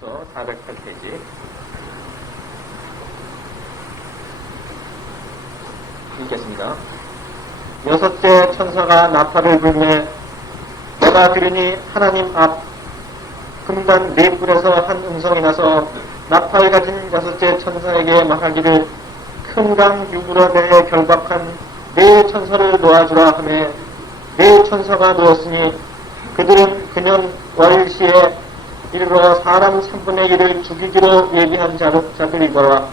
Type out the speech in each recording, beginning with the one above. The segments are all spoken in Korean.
서 408페이지 읽겠습니다. 여섯째 천사가 나팔을 불매 내가 들으니 하나님 앞 금단 네 뿔에서 한 음성이 나서 나팔 가진 여섯째 천사에게 말하기를 큰 강 유브라데에 결박한 네 천사를 놓아주라 하매 네 천사가 누웠으니 그들은 그년 월시에 이르러 사람 3분의 1을 죽이기로 예비한 자들이더라.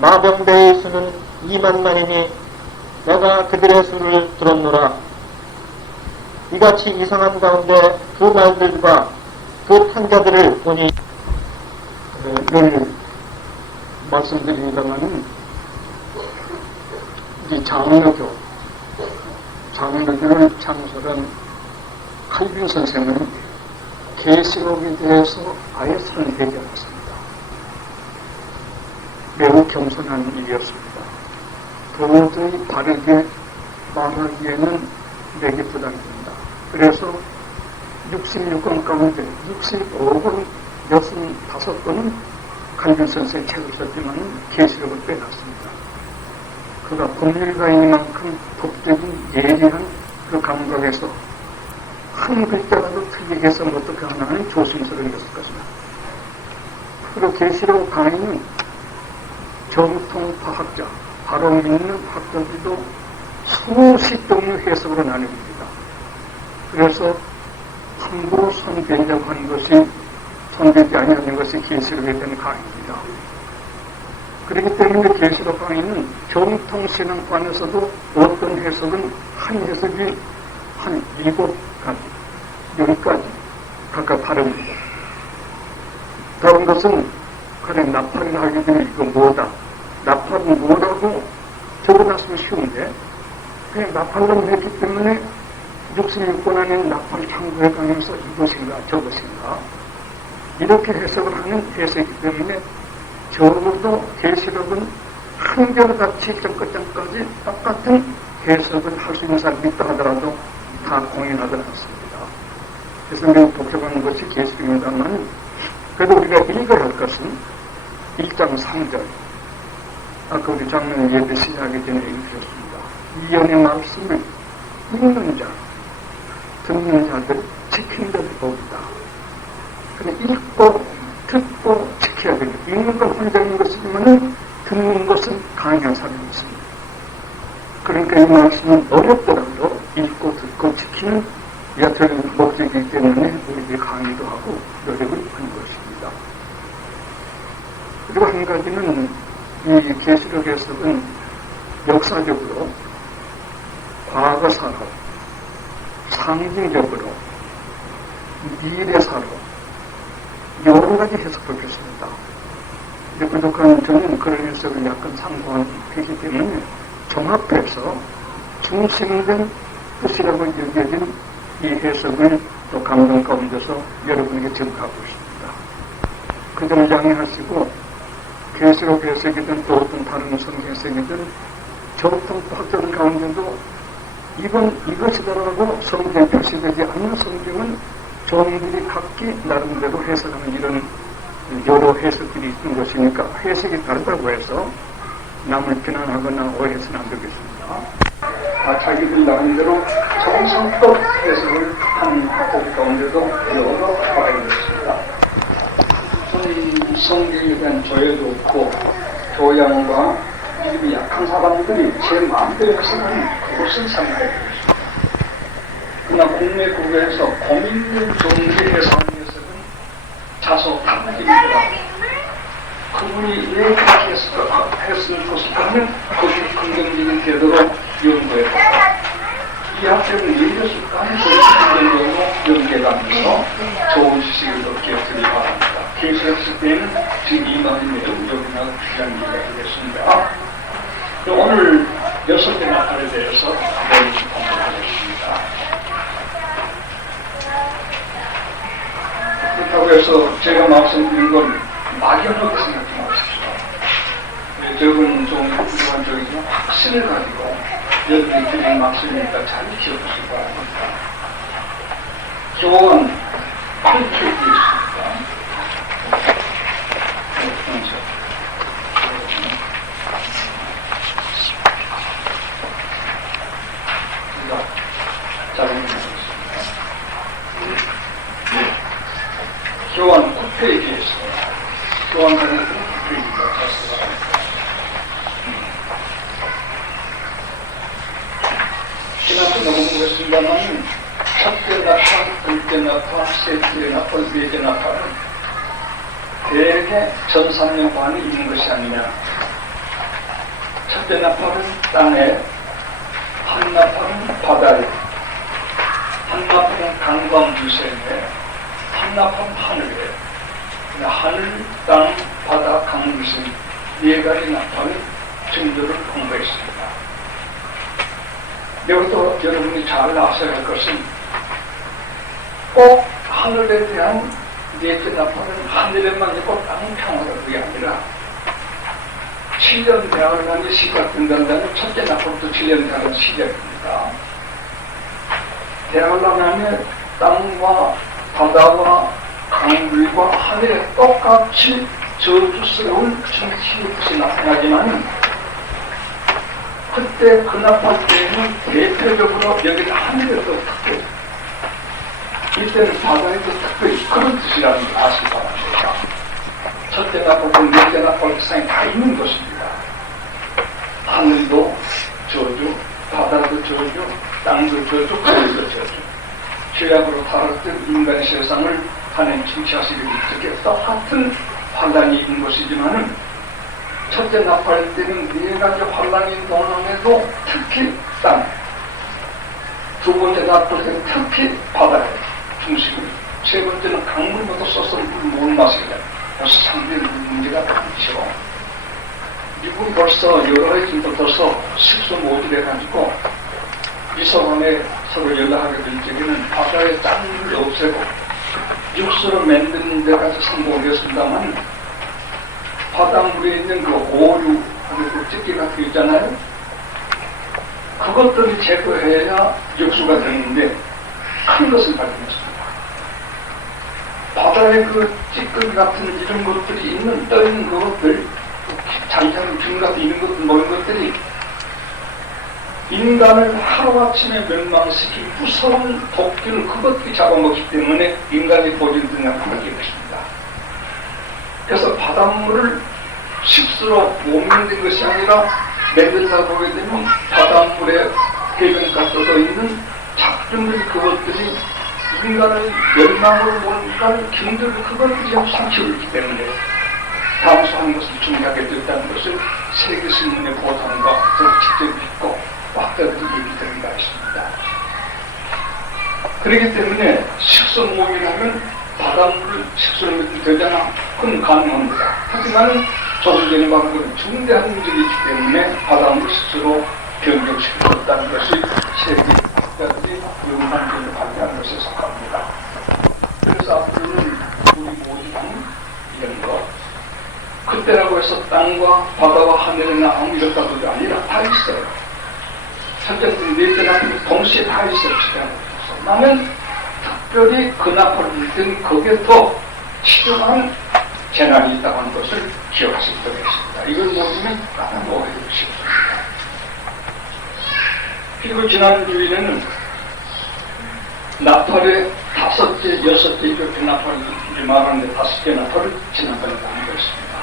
마병대의 수는 2만만이니 내가 그들의 수를 들었노라. 이같이 이상한 가운데 그 말들과 그 판자들을 보니 늘 말씀드립니다만 이 장로교를 창설한 칼빈 선생은 계시록에 대해서 아예 선회하지 않았습니다. 매우 겸손한 일이었습니다. 도저히 바르게 말하기에는 내게 부담입니다. 그래서 66권 가운데 65권 65권은 칼빈 선생의 책을 썼지만 계시록을 빼놨습니다. 그가 법률가이니만큼 법적인 예리한 그 감각에서 한 글자라도 틀리게 해서는 어떻게 하나 하는 조심스러움이었을 것입니다. 그리고 계시록 강의는 정통파학자, 바로 믿는 학자들도 수십 종류 해석으로 나눕니다. 그래서 함부로 손대려고 하는 것이 손대지 아니하는 것이 계시록에 대한 강의입니다. 그렇기 때문에 계시록 강의는 정통신앙관에서도 어떤 해석은 한 해석이 한 7가지, 여기까지 각각 다릅니다. 다른 것은 그래 나팔을 하게 되면 이거 뭐다, 나팔은 뭐라고 적어놨으면 쉬운데 그냥 나팔로 했기 때문에 66권 안에 나팔 창조해 가면서 이것인가 저것인가 이렇게 해석을 하는 해석이기 때문에 적어도 계시록은 한결같이 끝장까지 똑같은 해석을 할 수 있는 사람이 있다 하더라도 다 공연하지 않습니다. 그래서 매우 복잡한 것이 계시록입니다만 그래도 우리가 읽어야 할 것은 1장 3절 아까 우리 장로님 예배 시작하기 전에 읽으셨습니다. 이연의 말씀을 읽는 자, 듣는 자들, 지키는 자들이 복이다. 그냥 읽고 듣고 지켜야 됩니다. 읽는 건 혼자 있는 것이지만 듣는 것은 강한 사람이 있습니다. 그러니까 이 말씀은 어렵더라도 읽고 듣고 지키는 여하튼 목적이기 때문에 우리들이 강의도 하고 노력을 하는 것입니다. 그리고 한 가지는 이 계시록 해석은 역사적으로 과거사로 상징적으로 미래사로 여러 가지 해석을 했습니다. 부족한 저는 그런 해석을 약간 상고하기 때문에 종합해서 중심된 뜻이라고 여겨진 이 해석을 또 감동 가운데서 여러분에게 전하고 있습니다. 그 점을 양해하시고 계시록 해석이든 또 어떤 다른 성경 해석이든 정통학자들 가운데도 이것이더라고 성경에 표시되지 않는 성경은 종들이 각기 나름대로 해석하는 이런 여러 해석들이 있는 것이니까 해석이 다르다고 해서 남을 비난하거나 오해해서는 안 되겠습니다. 자기들 나름대로 정성껏 해석을 하는 학자들 가운데도 여러 바가 있습니다. 성경에 대한 조회도 없고 교양과 믿음이 약한 사람들이 제 마음대로 해석하는 그것은 상당히 되겠습니다. 그러나 국내국에서 고민된 종들이 해석하는 해석은 자소탁입니다. 그분이 왜 그렇게 했으면 좋겠다 하면 그것을 긍정적인 태도로 연구해보고 이 학생은 이랬을까 해서 긍정적으로 연구해가면서 좋은 지식을 얻게 되길 바랍니다. 계시했을 때는 지금 이 말이 매우 여기나 귀한 일이 되겠습니다. 오늘 6개 나팔에 대해서 한번 공부하겠습니다. 그렇다고 해서 제가 말씀드린 건 막연하게 생각하지 마십시오. 저건 좀 일반적이지만 확신을 가지고 여러분이 드린 말씀이니까 잘 기억하시기 바랍니다. 교원 8쪽이 있습니다. 회개했습니다. 또 한 가지는 회개입니다. 지난주 녹음했습니다만 첫째 나팔, 둘째 나팔, 셋째 나팔, 넷째 나팔은 대개 전산명관이 있는 것이 아니냐. 첫째 나팔은 땅에, 한 나팔은 바다에, 한 나팔은 강과 물새에, 한 나팔은 하늘에. 하늘, 땅, 바다, 강, 물새 네 가지 나팔의 정도를 공부했습니다. 여기서 여러분이 잘 아셔야 할 것은 꼭 하늘에 대한 넷째 나팔은 하늘에만 있고 땅은 평화로이 아니라 7년 대학을 시작된다면 첫째 나팔부터 7년 대학은 시작입니다. 대학을 하면 땅과 바다와 강물과 하늘에 똑같이 저주스러운 정치의 나타나지만 그때 그 나팔 때에는 대표적으로 여기는 하늘에도 특별히 이때는 바다에도 특별히 그런 뜻이라는 걸 아시기 바랍니다. 첫째 나팔, 넷째 나팔 세상에 다 있는 것입니다. 하늘도 저주, 바다도 저주, 땅도 저주, 하늘도 저주. 죄악으로 타락된 인간의 세상을 하나님 칭찬하시기 위해 똑같은 환란이 있는 것이지만은 첫째 나팔 때는 네 가지 환란이 동안에도 특히 땅, 두 번째 나팔 때는 특히 바다에 중심을, 세 번째는 강물부터 써서 못 마시게 벌써 상대의 문제가 많죠. 미국은 벌써 여러 가지 진도로서 식수 모집해가지고 미소간에 서로 연락하게 될 적에는 바다의 짠물을 없애고 육수로 만드는 데까지 성공했습니다만 바닷물에 있는 그 오류, 그 찌개 같은 거 있잖아요. 그것들을 제거해야 육수가 되는데 큰 것을 발견했습니다. 바다에 그 찌꺼기 같은 이런 것들이 있는 떠있는 그것들, 잔잔한 균 같은 이런 것들 모인 것들이 인간을 하루아침에 멸망시킨 무서운 독균을 그것들이 잡아먹기 때문에 인간의 보존된 약품을 입었습니다. 그래서 바닷물을 식수로 못 만든 것이 아니라 만들다 보게 되면 바닷물에 해변가 떠져 있는 작품들 그것들이 인간의 멸망으로 뭔가를 힘들고 그것들이 상처를 기 때문에 담수하는 것을 중요하게 됐다는 것을 세계신문의 보도함과 저를 직접 믿고 waktu들 얘기들이 다 있습니다. 그렇기 때문에 식수 모임이라면 바닷물을 식수로 믿으면 되잖아. 그건 가능합니다. 하지만 조금 전에 말한 것은 중대한 문제가 있기 때문에 바닷물 식수로 변경시켰다는 것이 세계 학자들이 연구를 발표하는 것에 속합니다. 그래서 앞으로는 우리 모두는 이런 것, 그때라고 해서 땅과 바다와 하늘이나 아무 이렇다도 아니라 다 있어요. 첫째, 넷째 나팔이 동시에 다 있어요. 나는 특별히 그 나팔을 불 때는 거기에 더 치중한 재난이 있다고 하는 것을 기억하시면 되겠습니다. 이걸 모르면 나는 오해를 쉽습니다. 그리고 지난 주일에는 나팔의 다섯째, 여섯째 이렇게 나팔을 말하는데 다섯째 나팔을 지난번에 공부했습니다.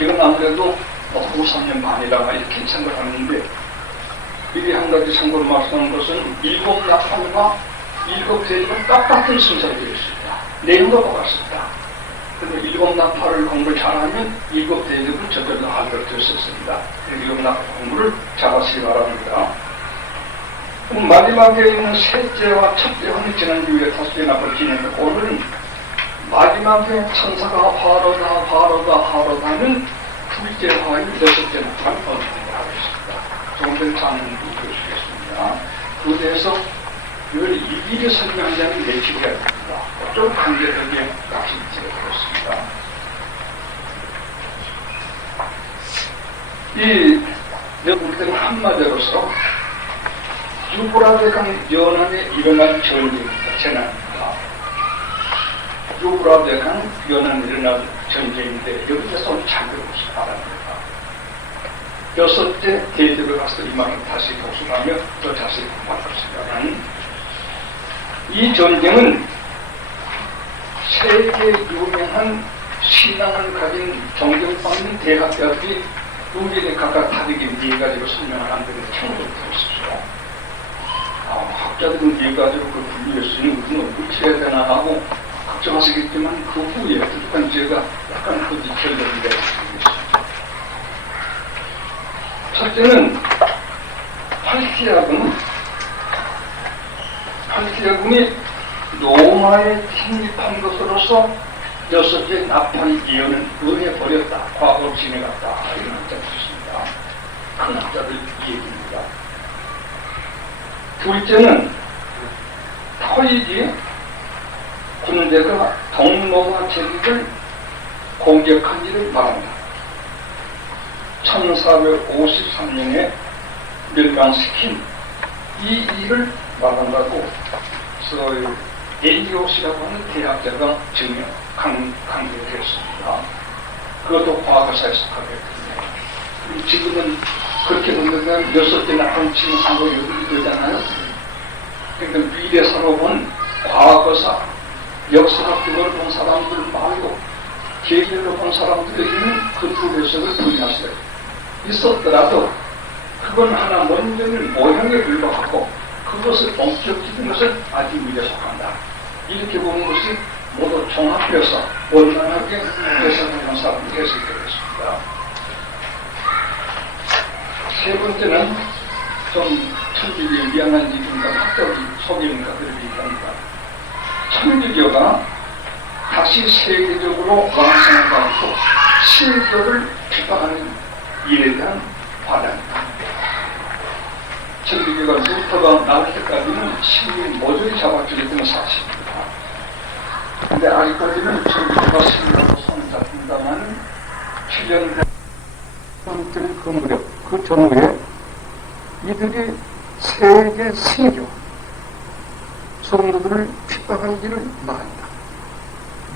이건 아무래도 3년 반이라고 이렇게 생각하는데 이게 한 가지 참고로 말씀하는 것은 일곱 나팔과 일곱 대접은 똑같은 순서로 되어 있습니다. 내용도 똑같습니다. 그런데 일곱 나팔을 공부를 잘하면 일곱 대접은 저절로 하도록 되어 있습니다. 일곱 나팔 공부를 잘하시기 바랍니다. 그럼 마지막에 있는 셋째와 첫째는 지난주에 다섯째 나팔을 지냈는데 오늘은 마지막에 천사가 화로다는 둘째 화의 여섯째 나팔을 언급을 하겠습니다. 조금 전에 장면도 보여주겠습니다. 그 대해서 이걸 일일이 설명하자면 내치기가 됩니다. 좀 간결하게 말씀드리겠습니다. 이 우리들은 한마디로서 유브라데강 연안에 일어난 전쟁입니다. 재난입니다. 유브라데강 연안에 일어난 전쟁인데 여기서 잘 들어보시기 바랍니다. 여섯째 대접에 가서 이 말을 다시 복습하며 더 자세히 공부할 것입니다만 이 전쟁은 세계 유명한 신앙을 가진 존경받는 대학자들이 우리에게 각각 다르게 네 가지로 설명을 한다는 게 처음 들었었어요. 학자들은 네 가지로 그 분류할 수 있는 것은 어떻게 해야 되나 하고 걱정하시겠지만 그 후에 부족한 제가 약간 그 디테일들을 내드리겠습니다. 첫째는 팔티아금이 로마에 침입한 것으로서 여섯째 나팔 예언은 은해버렸다. 과거로 지내갔다. 이런 학자들이 있습니다. 큰 학자들 얘기입니다. 둘째는 터이기 군대가 동로마 제국을 공격한 일을 말한다. 1453년에 멸망시킨 이 일을 말한다고 에리오스라고 하는 대학자가 강조했습니다. 그것도 과거사에서 하겠군요. 지금은 그렇게 보면 여섯째 나쁜 지금 상고 여기 되잖아요. 그러니까 미래사로 본 과거사, 역사학적으로 본 사람들 말고 계기로 본 사람들에게는 그 두 해석을 부인할 수 있었더라도 그건 하나 원전의 모형에 불과하고 그것을 본격적인 것을 아직 미래 속한다. 이렇게 보는 것이 모두 종합해서 원만하게 해석하는 사람들이 해석되겠습니다. 세 번째는 좀 천주교에 미안한 일인가 학자들이 속인가 그렇게 얘기합니다. 천주교가 다시 세계적으로 왕성을 받고 신교를 추가하는 일에 대한 화답입니다. 천주교가 루터가 나올 때까지는 신을 모조리 잡아주겠다는 사실입니다. 근데 아직까지는 천주교가 신으로 손을 잡힌다만 7년 그 무렵, 그 전후에 이들이 세계 신교 성도들을 핍박한 일을 말한다.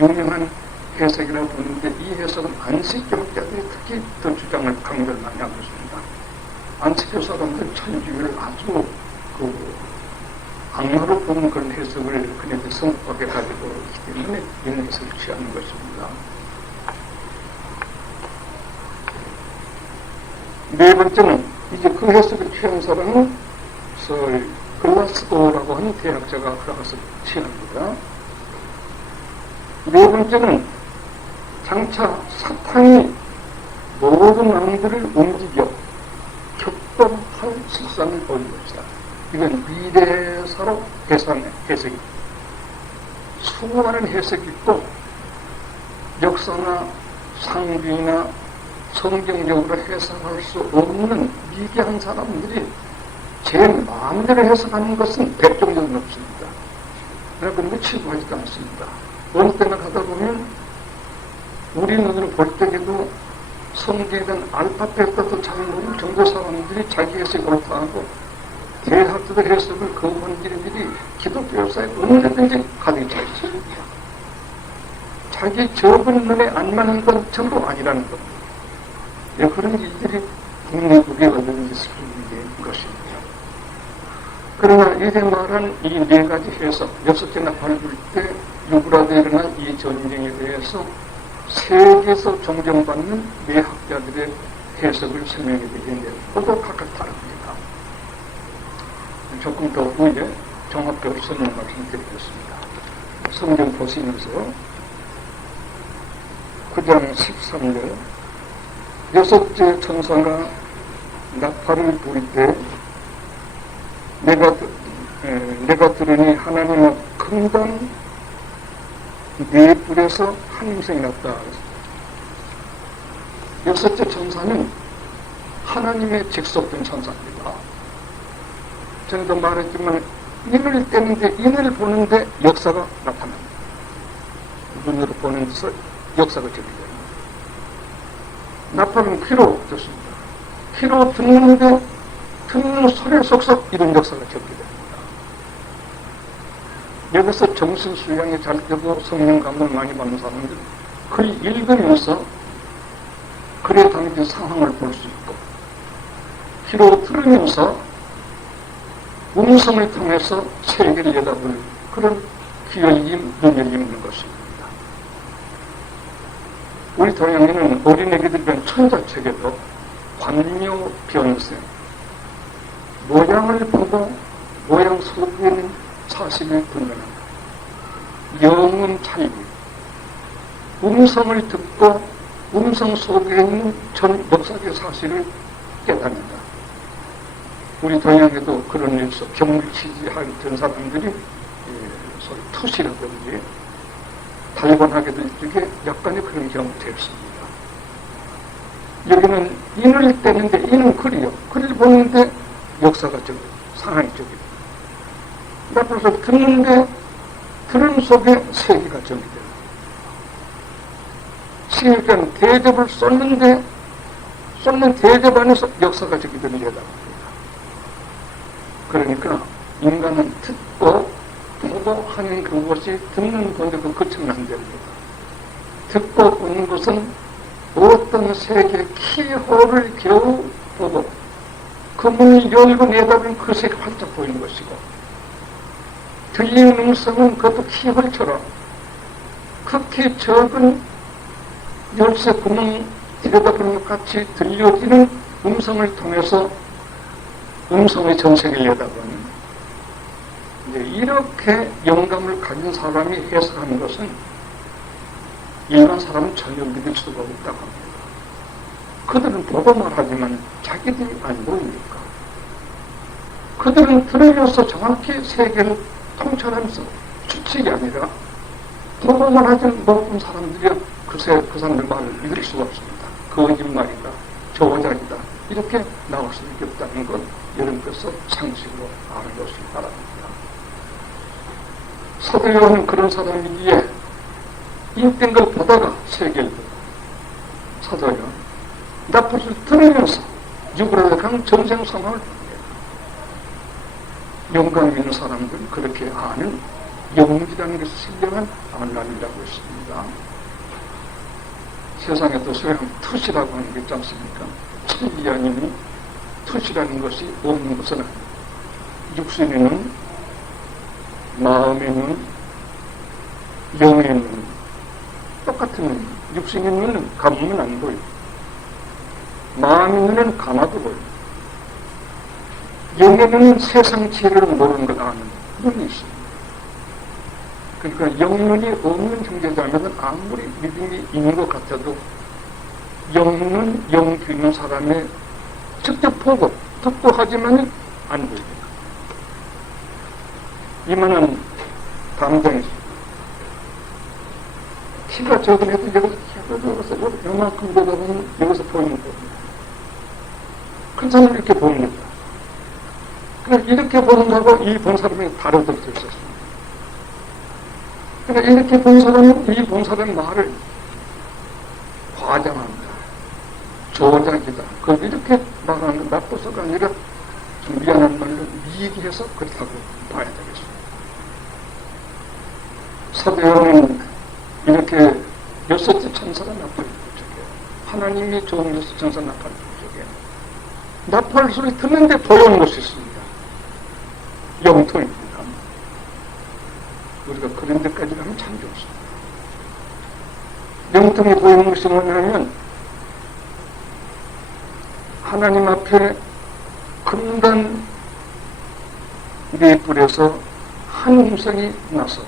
유명한 해석이라고 보는데 이 해석은 안식교 학자들이 특히 더 주장을 강조를 많이 하고 있습니다. 안식교 사람들은 천주교를 아주 악마로 보는 그런 해석을 그네들 성법에 가지고 있기 때문에 이런 해석을 취하는 것입니다. 네 번째는 이제 그 해석을 취한 사람은 글라스고라고 하는 대학자가 그라가서 취합니다. 네 번째는 장차 사탄이 모든 왕들을 움직여 격동할 실상을 보인 것이다. 이건 미래사로 해석입니다. 수많은 해석이 있고 역사나 상주나 성경적으로 해석할 수 없는 미개한 사람들이 제 마음대로 해석하는 것은 백종적은 없습니다. 그러나 그런 거 치부하지도 않습니다. 어느 때나 가다 보면 우리 눈으로 볼 때에도 성경에 대한 알파벳도 잘 모르는 정도 사람들이 자기 해석을 옳다하고 대학자들 해석을 거부하는 일들이 기독교 역사에 언제든지 가득 차 있습니다. 자기 적은 눈에 안 맞는 건 전부 아니라는 겁니다. 그런 일들이 국내국에 얼마든지 있는 것입니다. 그러나 이제 말한 이 네 가지 해석, 여섯째 나팔을 불 때 유브라데에 일어난 이 전쟁에 대해서 세계에서 존경받는 네 학자들의 해석을 설명해 드리는데 모두 각각 다릅니다. 조금 더 후에 종합적으로 설명 말씀드리겠습니다. 성경 보시면서 9장 13절 여섯째 천사가 나팔을 불 때 내가 들으니 하나님의 큰단 네 뿔에서 한 음성이 났다. 여섯째 천사는 하나님의 직속된 천사입니다. 전에도 말했지만 인을 떼는데 인을 보는데 역사가 나타납니다. 눈으로 보는 데서 역사가 적용됩니다. 나팔은 귀로 듣습니다. 귀로 듣는데 듣는 소리 속속 이런 역사가 적용됩니다. 여기서 정신 수양이 잘 되고 성령 감동을 많이 받는 사람들 글 읽으면서 글에 담긴 상황을 볼 수 있고 귀로 들으면서 음성을 통해서 세계를 내다보는 그런 귀 열림, 눈 열림이 있는 것입니다. 우리 동양에는 어린애기들 위한 천자책에도 관묘 변생, 모양을 보고 모양 속에 있는 사실을 분간한다. 영음 찰리, 음성을 듣고 음성 속에 있는 전 역사적 사실을 깨닫는다. 우리 동양에도 그런 일서 경물치지하던 사람들이 소위 투시라든지 달관하게 될 적에 약간의 그런 경우도 있습니다. 여기는 인을 떼는데 인은 글이요. 글을 보는데 역사가 적이요. 상황이 적이요. 앞으로서 듣는데 들음 속에 세계가 정의돼요. 시니까 대접을 쏟는데 쏟는 대접 안에서 역사가 적이되는 예답입니다. 그러니까 인간은 듣고 보고 하는 그것이 듣는 건데 그 거치면 안 됩니다. 듣고 보는 것은 어떤 세계 키홀을 겨우 보고 그 문을 열고 내다보면 그 세계 활짝 보이는 것이고, 들리는 음성은 그것도 키홀처럼 극히 적은 열쇠 구멍 들여다보는 것 같이 들려지는 음성을 통해서 음성의 전세계를 내다보는, 이렇게 영감을 가진 사람이 해석하는 것은 일반 사람은 전혀 믿을 수가 없다고 합니다. 그들은 보고만 하지만 자기들이 안 보이니까. 그들은 들으면서 정확히 세계를 통찰하면서 추측이 아니라 보고만 하지 못본 사람들이 그 사람들 말을 믿을 수가 없습니다. 거짓말이다, 조작이다, 이렇게 나올 수밖에 없다는 것, 여러분께서 상식으로 알아보시기 바랍니다. 사도요한은 그런 사람이기에 인된 걸 보다가 세계를 보고, 사도요한 나팔을 들으면서 육으로 강 전생 상황을 봅니다. 영감 있는 사람들은 그렇게 아는 영지라는 것이 신령한 안란이라고 했습니다. 세상에도 소형 투시라고 하는 게 있지 않습니까? 천리안이니 투시라는 것이 없는 것은 아닙니다. 육신에는, 마음에는, 영에는 똑같은 눈. 육신의 눈은 감으면 안 보여요. 마음의 눈은 감아도 보여요. 영의 눈은 세상 지혜를 모르는 걸 아는 눈이 있습니다. 그러니까 영눈이 없는 형제자매는 아무리 믿음이 있는 것 같아도 영눈, 영귀 있는 사람의 직접 보고 듣고 하지만 안 보입니다. 이만한 담장이 있습니다. 키가 적은 애도 여기서 요만큼 보다 보면 여기서 보이는 겁니다. 큰 사람은 이렇게 보입니다. 그러니까 이렇게 보는다고 이 본 사람이 다르들 수 있었습니다. 그러니까 이렇게 본 사람은 이 본 사람의 말을 과장합니다. 조작이다. 그걸 이렇게 말하는 건 나쁘서가 아니라 좀 미안한 말로 미기해서 그렇다고 봐야 되겠습니다. 사도요한은 이렇게 여섯째 천사가 나팔을 부족해요. 하나님이 좋은 여섯 천사 나팔을 부족해요. 나팔 소리 듣는데 보여오는 것이 있습니다. 영통입니다. 우리가 그런 데까지 가면 참 좋습니다. 영통이 보이는 것이 뭐냐면 하나님 앞에 금단 뇌뿔에서 한 음성이 나서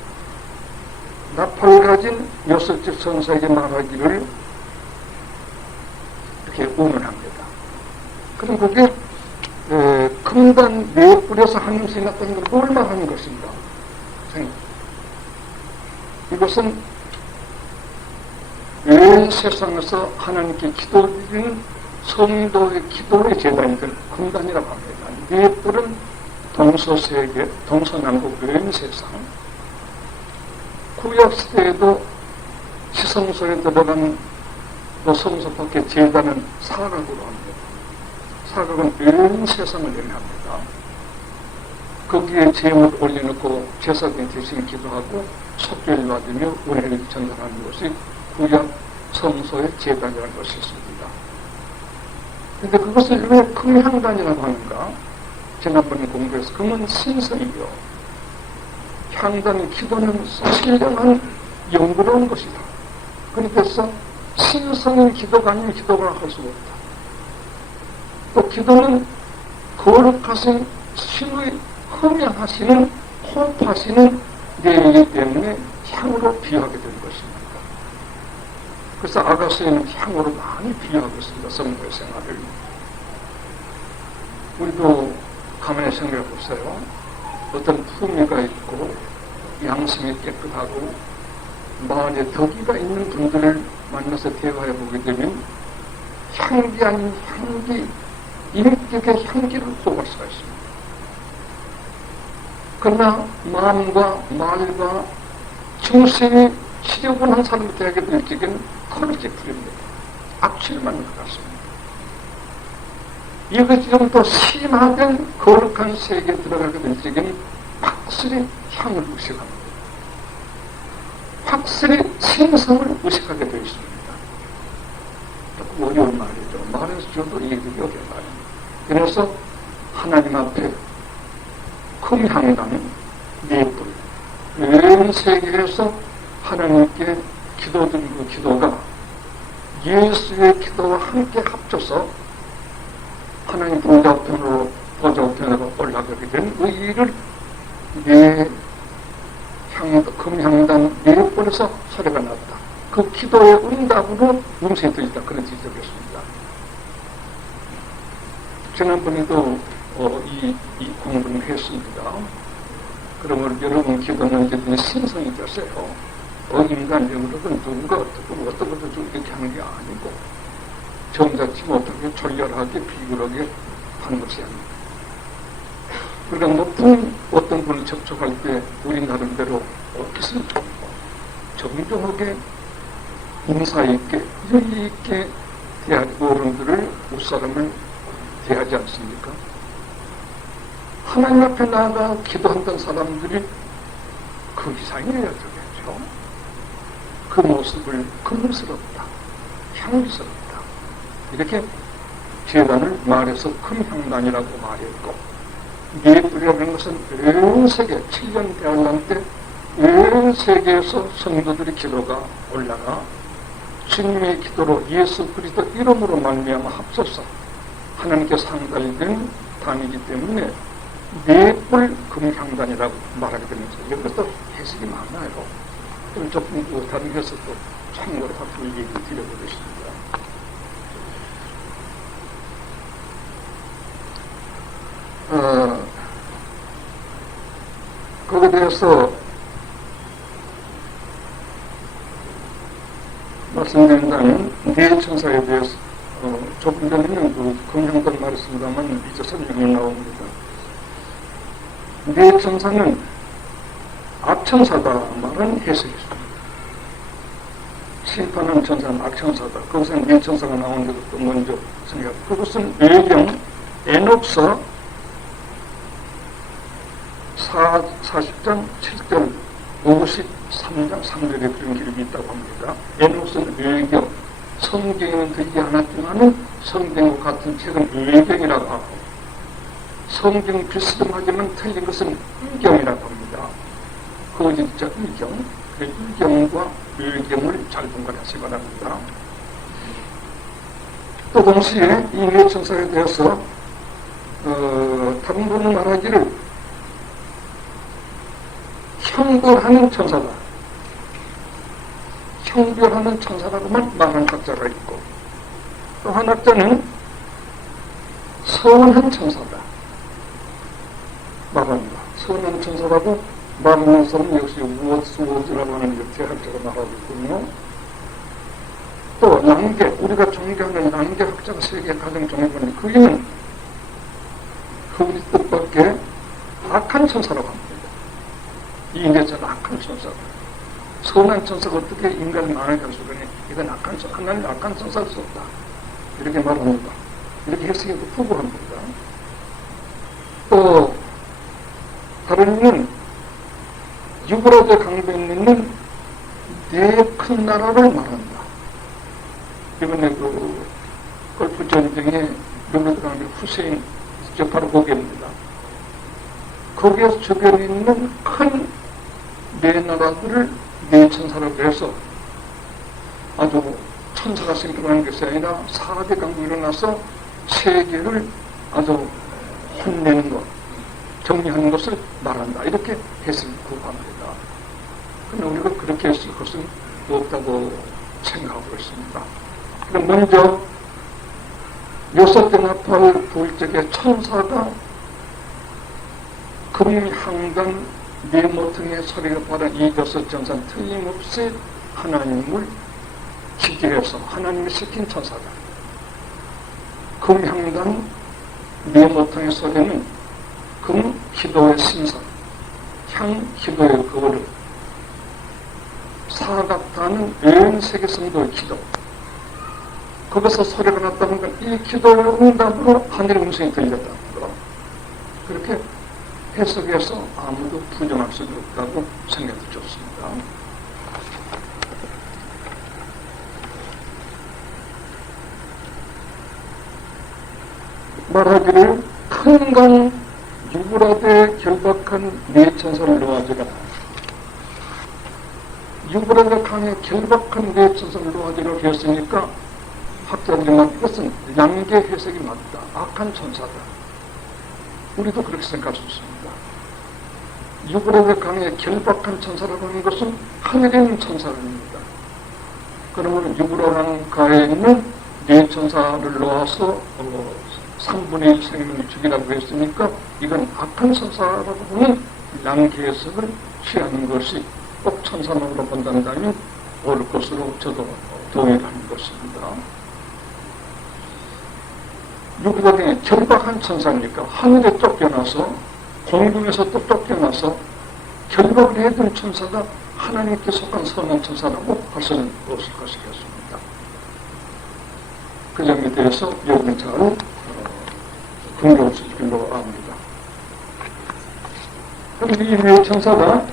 나팔을 가진 여섯째 천사에게 말하기를 이렇게 운운합니다. 그럼 그게 금단 뇌뿔에서 한 음성이 났다는 걸 뭘 말하는 것인가? 이것은 온 세상에서 하나님께 기도드리는 성도의 기도의 재단이든 금단이라고 합니다. 뇌뿔은 동서세계, 동서남북 온 세상. 구약시대에도 지성소에 들어간 성소 밖에 제단은 사각으로 합니다. 사각은 온 세상을 의미합니다. 거기에 제물을 올려놓고 제사장이 대신 기도하고 속죄를 받으며 은혜를 전달하는 것이 구약 성소의 제단이라는 것이 있습니다. 그런데 그것을 왜 금향단이라고 하는가? 지난번에 공부해서 금은 신성이요. 향단, 기도는 신령한 영구로운 것이다. 그래서 신성인 기도가 아닌 기도가 할 수가 없다. 또 기도는 거룩하신 신의 흠양하시는 호흡하시는 내용이기 때문에 향으로 비유하게 된 것입니다. 그래서 아가서에는 향으로 많이 비유하고 있습니다. 성도의 생활을. 우리도 가만히 생각해 보세요. 어떤 품위가 있고 양심이 깨끗하고 마음에 덕이가 있는 분들을 만나서 대화해 보게 되면 향기 아닌 향기, 인격의 향기를 호흡할 수가 있습니다. 그러나 마음과 말과 정신이 지저분한 사람을 대하게 될 적에는 커렇게 풀립니다. 악취를 맡는 것 같습니다. 이것이 좀 더 심화된 거룩한 세계에 들어가게 될 적에는 확실히 향을 의식합니다. 확실히 신성을 의식하게 되어 있습니다. 조금 어려운 말이죠. 말해서 저도 이해되기 어려운 말입니다. 그래서 하나님 앞에 금향단, 넷불, 온 세계에서 하나님께 기도드린 그 기도가 예수의 기도와 함께 합쳐서 하나님 보좌편으로 올라가게 된 그 일을 금향단 넷불에서 소리가 났다. 그 기도의 응답으로 음성이 들렸다. 그런 지적이었습니다. 지난번에도 이 공부를 했습니다. 그러면 여러분 기도는 이제 신성이 됐어요. 인간적으로는 누군가 어떤 것도 좀 이렇게 하는 게 아니고 점잖지 못하게 졸렬하게 비굴하게 하는 것이 아닙니다. 그러니까 높은 어떤 분을 접촉할 때 우리 나름대로 기술 정중하게 인사 있게 여유 있게 대하고 어른들을 웃사람을 대하지 않습니까? 하나님 앞에 나아가 기도한다는 사람들이 그 이상이어야 되겠죠. 그 모습을 금스럽다, 향기스럽다 이렇게 제단을 말해서 금향단이라고 말했고 넷불이라는 것은 온 세계 7년 대환란 때 온 세계에서 성도들의 기도가 올라가 주님의 기도로 예수 그리스도 이름으로 말미암아 합쳐서 하나님께 상달된 단이기 때문에 넷불 금향단이라고 말하게 되면서 이것도 해석이 많아요. 그럼 조금 다른 해석도 참고로 앞으로 얘기 드려보겠습니다. 거기에 대해서 말씀드린다면 네 천사에 대해서 조금 전에는 그 금향단 말했습니다만 이제 설명이 나옵니다. 네 천사는 악천사다 말은 해석이 있습니다. 심판하는 천사는 악천사다. 거기서 네 천사가 나온 것도 먼저 생각합니다. 그것은 외경 에녹서 40장 7절 53장 3절에 그런 기록이 있다고 합니다. 에녹스는 외경, 성경에는 되지 않았지만 성경과 같은 책은 외경이라고 하고 성경 비스듬하지만 틀린 것은 의경이라고 합니다. 거짓자 의경, 그 의경과 외경을 잘 분간하시기 바랍니다. 또 동시에 이 네 천사에 대해서 다른 분은 말하기를 형벌하는 천사다. 형벌하는 천사라고만 말하는 학자가 있고 또 한 학자는 선한 천사다 말합니다. 선한 천사라고 말하는 사람은 역시 우어즈라고 하는 대학자가 말하고 있군요. 또 랑게, 우리가 존경하는 랑게 학자가 세계 가장 존경하는 그이는 그분이 뜻밖에 악한 천사라고 합니다. 이 인간은 악한 천사다. 선한 천사가 어떻게 인간을 망하게 할 수가 있냐. 이건 악한 천사, 하나님 악한 천사일 수 없다. 이렇게 말합니다. 이렇게 해석해도 부부합니다. 또 다른 이는 유브라데 강변에 있는 네 큰 나라를 말한다. 이번에 그 걸프 전쟁에 유브라데 강변 후세인 저 바로 거기입니다. 거기에 주변에 있는 큰 네 나라들을 네 천사라고 해서 아주 천사가 생겨나는 것이 아니라 4대 강국이 일어나서 세계를 아주 혼내는 것, 정리하는 것을 말한다. 이렇게 해석이 구합니다. 그러나 우리가 그렇게 했을 것은 없다고 생각하고 있습니다. 그럼 먼저 여섯째 나팔을 부을 적에 천사가 금향단 네 모퉁이의 소리가 받은 이 여섯 천사는 틀림없이 하나님을 기계해서 하나님이 시킨 천사다. 금향단 네 모퉁이의 소리는 금 기도의 신선, 향 기도의 거울, 사각단은 온 세계 성도의 기도. 거기서 소리가 났다는 건 이 기도의 응답으로 하늘의 음성이 들렸다는 거. 그렇게 해석해서 아무도 부정할 수 없다고 생각이 좋습니다. 말하기를 큰 강 유브라데에 결박한 네 천사를 놓아주라. 유브라데 강에 결박한 네 천사를 놓아주라 했으니까 학자들은 이것은 양계 해석이 맞다. 악한 천사다. 우리도 그렇게 생각할 수 있습니다. 유브라데 강에 결박한 천사라고 하는 것은 하늘에 있는 천사입니다. 그러면 유브라데 강에 있는 네 천사를 놓아서 3분의 1 생명을 죽이라고 했으니까 이건 악한 천사라고 보는 양계 해석을 취하는 것이 꼭 천사만으로 본다면 옳을 것으로 저도 동의를 하는 것입니다. 유브라데에 결박한 천사니까 하늘에 쫓겨나서 공중에서 또 쫓겨나서 결박을 해둔 천사가 하나님께 속한 선한 천사라고 할 수는 없을 것이겠습니다. 그 점에 대해서 여러분 잘 긍정시키려고 합니다. 그럼 이 네 천사가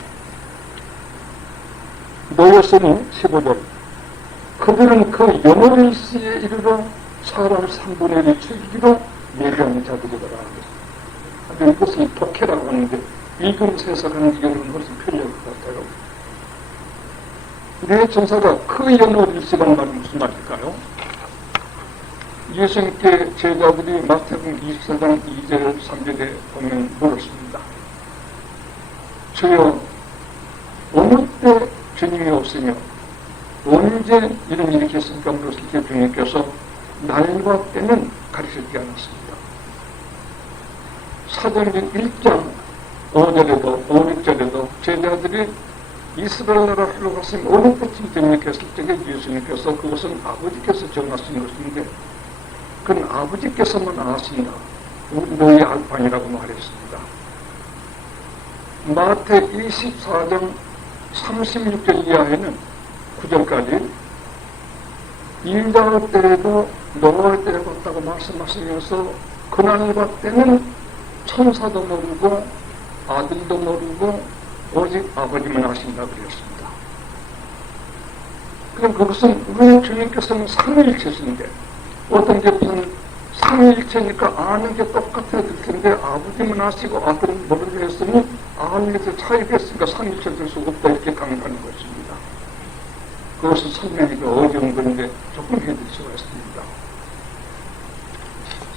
놓였으니 15절 그들은 그 영월일시에 이르러 사람 3분의 1을 죽이기로 예비하는 자들이더라. 이것을 독해라고 하는데 읽으면서 해석하는 경우는 훨씬 편리할 것 같아요. 네 천사가 그 영월일시라는 말이 무슨 말일까요? 예수님께 제자들이 마태복음 24장 2절 3절에 보면 물었습니다. 주여 어느 때 주님이 오시며 언제 이런 일이 있겠습니까? 물었을 때 주님께서 날과 때는 가르치지 않았습니다. 사도행전 1장 5절에도 5, 6절에도 제자들이 이스라엘 나라 흘러갔으면 어느 때쯤 됩니까? 했을 적에 예수님께서 그것은 아버지께서 정하신 것인데 그건 아버지께서만 아신다. 너희 알 바니라고 말했습니다. 마태 24장 36절 이하에는 9절까지 인자할 때에도 노할 때에 같다고 말씀하시면서 그날과 때는 천사도 모르고 아들도 모르고 오직 아버지만 아신다고 그랬습니다. 그럼 그것은 왜 주님께서는 삼위일체신데 어떤 데서는 삼위일체니까 아는 게 똑같아야 될 텐데 아버지만 아시고 아들은 모르게 했으니 아는 게 차이가 있으니까 삼위일체 될 수 없다 이렇게 강조하는 것입니다. 그것은 설명하기가 어려운 건데 조금 해드릴 수가 있습니다.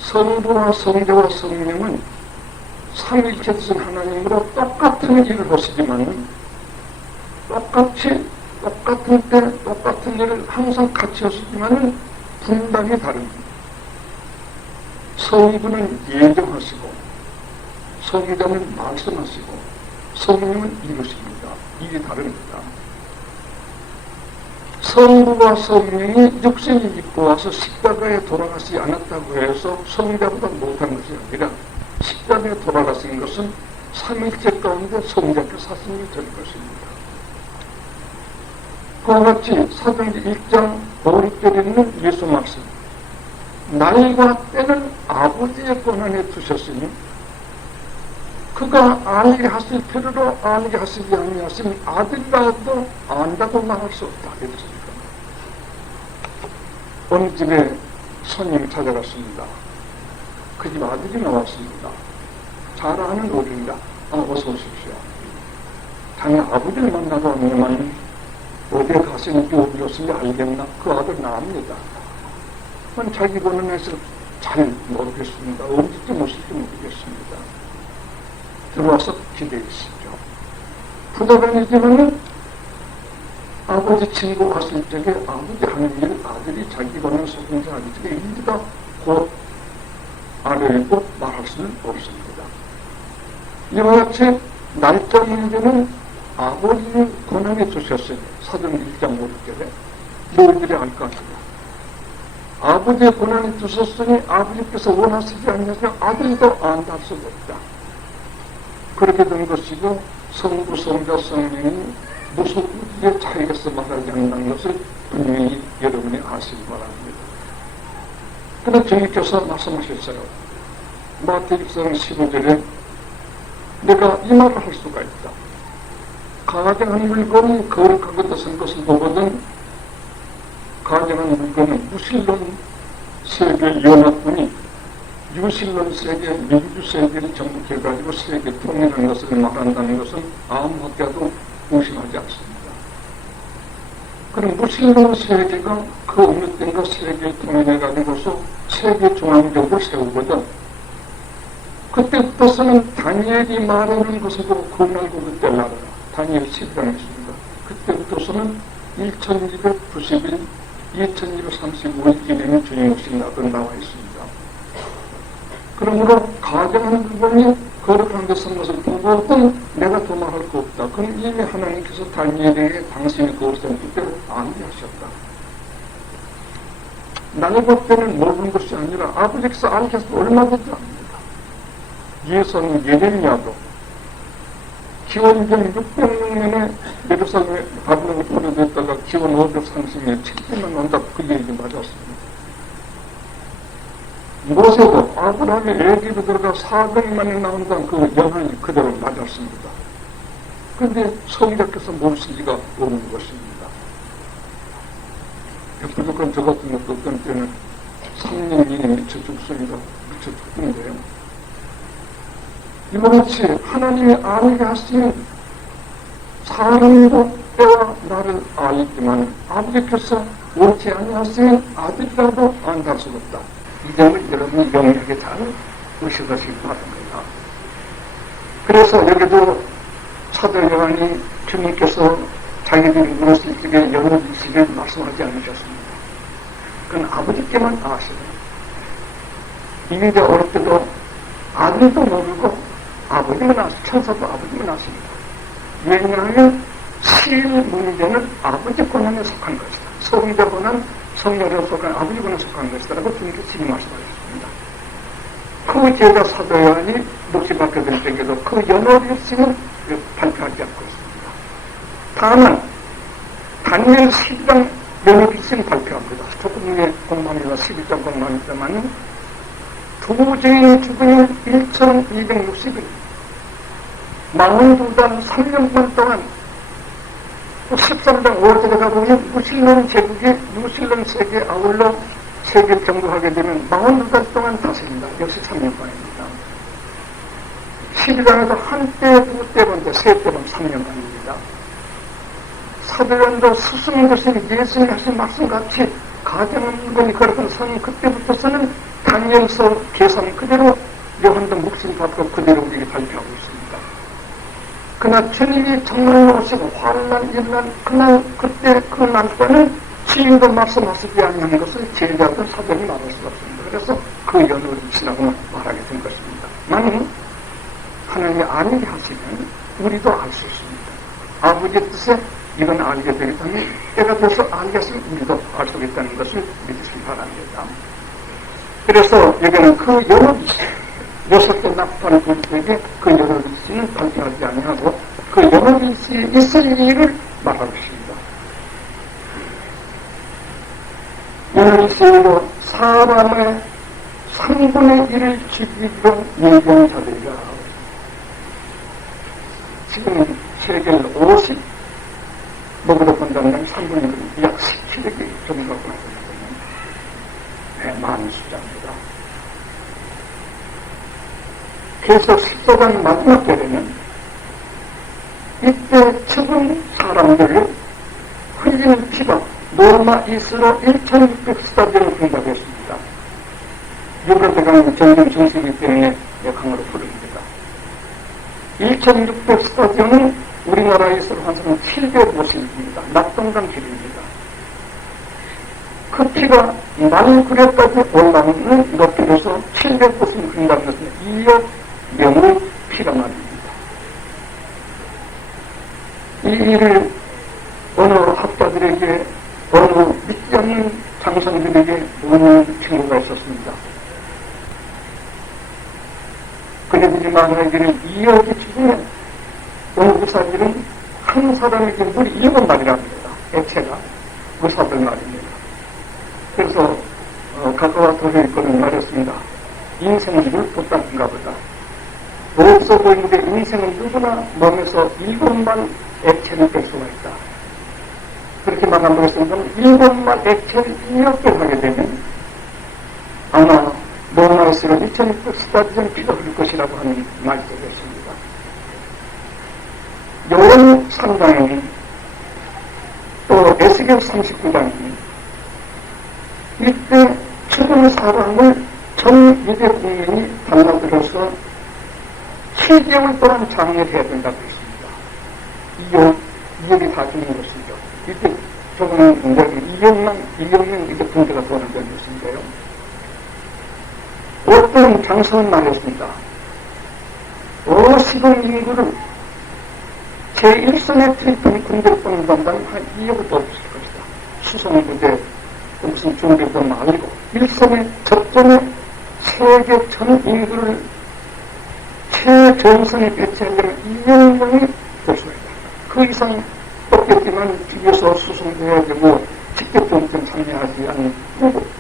성부와 성자와 성령은 삼위일체 되신 하나님으로 똑같은 일을 하시지만 똑같은 때 똑같은 일을 항상 같이 하시지만 분담이 다릅니다. 성부는 예정하시고 성자는 말씀하시고 성령은 이루십니다. 이게 다릅니다. 성부와 성령이 육신이 입고 와서 십자가에 돌아가지 않았다고 해서 성자보다 못한 것이 아니라 십자가에 돌아가신 것은 삼일째 가운데 성자께서 사신이 된 것입니다. 그와 같이 사도행전 1장 5, 6절에 있는 예수 말씀 날과 때는 아버지의 권한에 두셨으니 그가 알게 하실 필요로 알게 하시지 아니하시면 아들이라도 안다고 말할 수 없다. 이랬습니다. 어느 집에 손님이 찾아갔습니다. 그 집 아들이 나왔습니다. 잘 아는 어른이다. 어서 오십시오. 당연히 아버지를 만나러 오면 어디에 가서 이게 어디였으면 알겠나? 그 아들 나옵니다. 그건 자기 본능에서 잘 모르겠습니다. 언제쯤 오실지 모르겠습니다. 들어와서 기대했시죠. 부자간이지만은 아버지 친구 갔을 적에 아버지 하는 일 아들이 자기 본능 속인지 하기 적에 일리가 곧 알고 말할 수는 없습니다. 이와 같이 날짜 문제는 아버지의 권한에 주셨으니 사도행 1장 5절에 너희들이 알 것 같습니다. 아버지의 권한에 주셨으니 아버지께서 원하시지 않으면 아들도 안다 할 수가 없다. 그렇게 된 것이고 성부, 성자, 성령이 무슨 우리의 차이에서 말하지 않는 것을 분명히 여러분이 아시기 바랍니다. 그런데 주님께서 말씀하셨어요. 마태복음 15절에 내가 이 말을 할 수가 있다. 가정한 물건이 거룩하고 뜻한 것을 보거든 가정한 물건은 무신론 세계 연합군이 유신론 세계, 민주 세계를 정복해가지고 세계 통일하는 것을 말한다는 것은 아무 학자도 의심하지 않습니다. 그럼 무신론 세계가 그 어느 때인가 세계 통일해가지고서 세계 중앙적으로 세우거든 그때부터서는 다니엘이 말하는 것을 보고 그날고 그때 나라 다니엘 10장에 있습니다. 그때부터서는 1290일 2235일 기념이 주님 오신 날로 나와 있습니다. 그러므로 가정한 부분이 거룩한 것은 것을 보고는 내가 더 말할 거 없다. 그럼 이미 하나님께서 다니엘에게 당신이 그것을 그대로 안리하셨다. 나의 볼 때는 모르는 것이 아니라 아버지께서 알겠어 얼마든지 압니다. 예선 예레미야도 기원전 600년에 예루살렘에 바벨론에 포로됐다가 기원 530년에 700년 온다 그 얘기 맞았습니다. 모세도 아브라함이 애기로 들어가 400만이 나온다는 그 영향이 그대로 맞았습니다. 그런데 성자께서 모르시기가 없는 것입니다. 부족한 저 같은 것도 어떤 때는 3년 이내 미쳐 죽습니다. 미쳐 죽던데요. 이와 같이 하나님이 알게 하시는 사람도 때와 나를 알지만 아버지께서 원치 아니하시면 아들이라도 안다 수 없다. 이 점을 여러분이 명확하게 잘 의식하시기 바랍니다. 그래서 여기도 사도 요한이 주님께서 자기들이 무엇을 집에 연합일식을 말씀하지 않으셨습니다. 그건 아버지께만 아시네요. 이민자 어릴 때도 아들도 모르고 아버지만 아시, 천사도 아버지만 아십니다. 왜냐하면 실 문제는 아버지 권한에 속한 것이다. 성자 권한, 성녀에 속한 아버지 권한에 속한 것이다라고 주님께서 지금 말씀하셨습니다. 그 제자 사도 요한이 묵시 받게 될 때에도 그 연합일식을 발표하지 않고 있습니다. 다만 다니엘 12장 연합일식은 발표합니다. 조금 후에 공부합니다. 12장 공부합니다만 두 주인이 죽은 1260일 42단 3년간 동안 13장 5절에 가보면 무신론 제국이 무신론 세계에 아울러 세계를 정복하게 되면 42달 동안 다스립니다. 역시 3년간입니다. 12장에도 한때, 두때 본데, 세때 본 3년간입니다. 사도연도 스승 되신 예수님 하신 말씀같이 가정한 분이 그렇게 선 그때부터서는 다니엘서 계산 그대로 요한도 묵신 받고 그대로 우리에게 발표하고 있습니다. 그러나 주님이 정말로 오시고 환난 일난 그날 그때 그 날과는 주님도 말씀하시지 아니하는 것을 제자들 사도이 말할 수가 없습니다. 그래서 그 연을 지나고 말하게 된 것입니다. 나는 하나님이 아니게 하시면 우리도 알 수 있습니다. 아버지의 뜻에 이건 알게 되겠다면 때가 돼서 알겠으면 우리도 알 수 있다는 것을 믿으시기 바랍니다. 그래서 여기는 그 연합이 6개 납관을 볼 때에 그 연합일시는 발표하지 아니하고 그 연합일시에 있을 일을 말하고 있습니다. 연합일시로 사람의 3분의 1을 죽이기로 예정자들이라. 지금 세계를 50 먹으러 본다면 3분의 1은 약 17억이 정도가 나거든요. 많은 숫자입니다. 그래서 14장 마지막 절에는 이때 죽은 사람들을 흘리는 피가 로마 이스로 1600스타디움을 공답했습니다. 유럽대강은 전쟁 정식이기 때문에 강으로 부릅니다. 1600스타디움은 우리나라에서 환산은 750입니다. 낙동강 길입니다. 그 피가 만구려까지 올라오는 높이로서 750을 그린다는 것은 2억 명의 피가 말입니다. 이 일을 어느 학자들에게 어느 믿지 않는 장성들에게 묻는 친구가 있었습니다. 그들이 말하기를 2억이 죽으면 어느 의사들은 한 사람에게 물이 2억 말이랍니다. 액체가 의사들 말입니다. 그래서 가까워 도저히 있거든 말했습니다. 인생은 물보다인가 보다. 없어 보이는데 인생은 누구나 몸에서 7만 액체를 뺄 수가 있다. 그렇게 말함으로써 7만 액체를 2억개 하게 되면 아마 로마에서는 2600스타디움 피가 흘릴 것이라고 하는 말이 되겠습니다. 요런 3장에는 또 에스겔 39장에는 이때 죽은 사람을 전 유대 국민이 달라들어서 7개월 동안 장례를 해야 된다고 했습니다. 2억이 다 죽는 것이죠. 이때 저는 2억명 이제 군대가 도는 것인데요. 어떤 장성은 말했습니다. 시골 인구를 제1선에 투입한 군대를 뽑는다면 한 2억을 뽑을 것이다. 수송부대, 무슨 준비군 아니고 1선에 접전에 세계 전 인구를 최전선에 배치하려면 2억 명이 될 수가 있다. 그 이상 뽑겠지만 뒤에서 수송해야 되고 직접 전쟁 참여하지 않는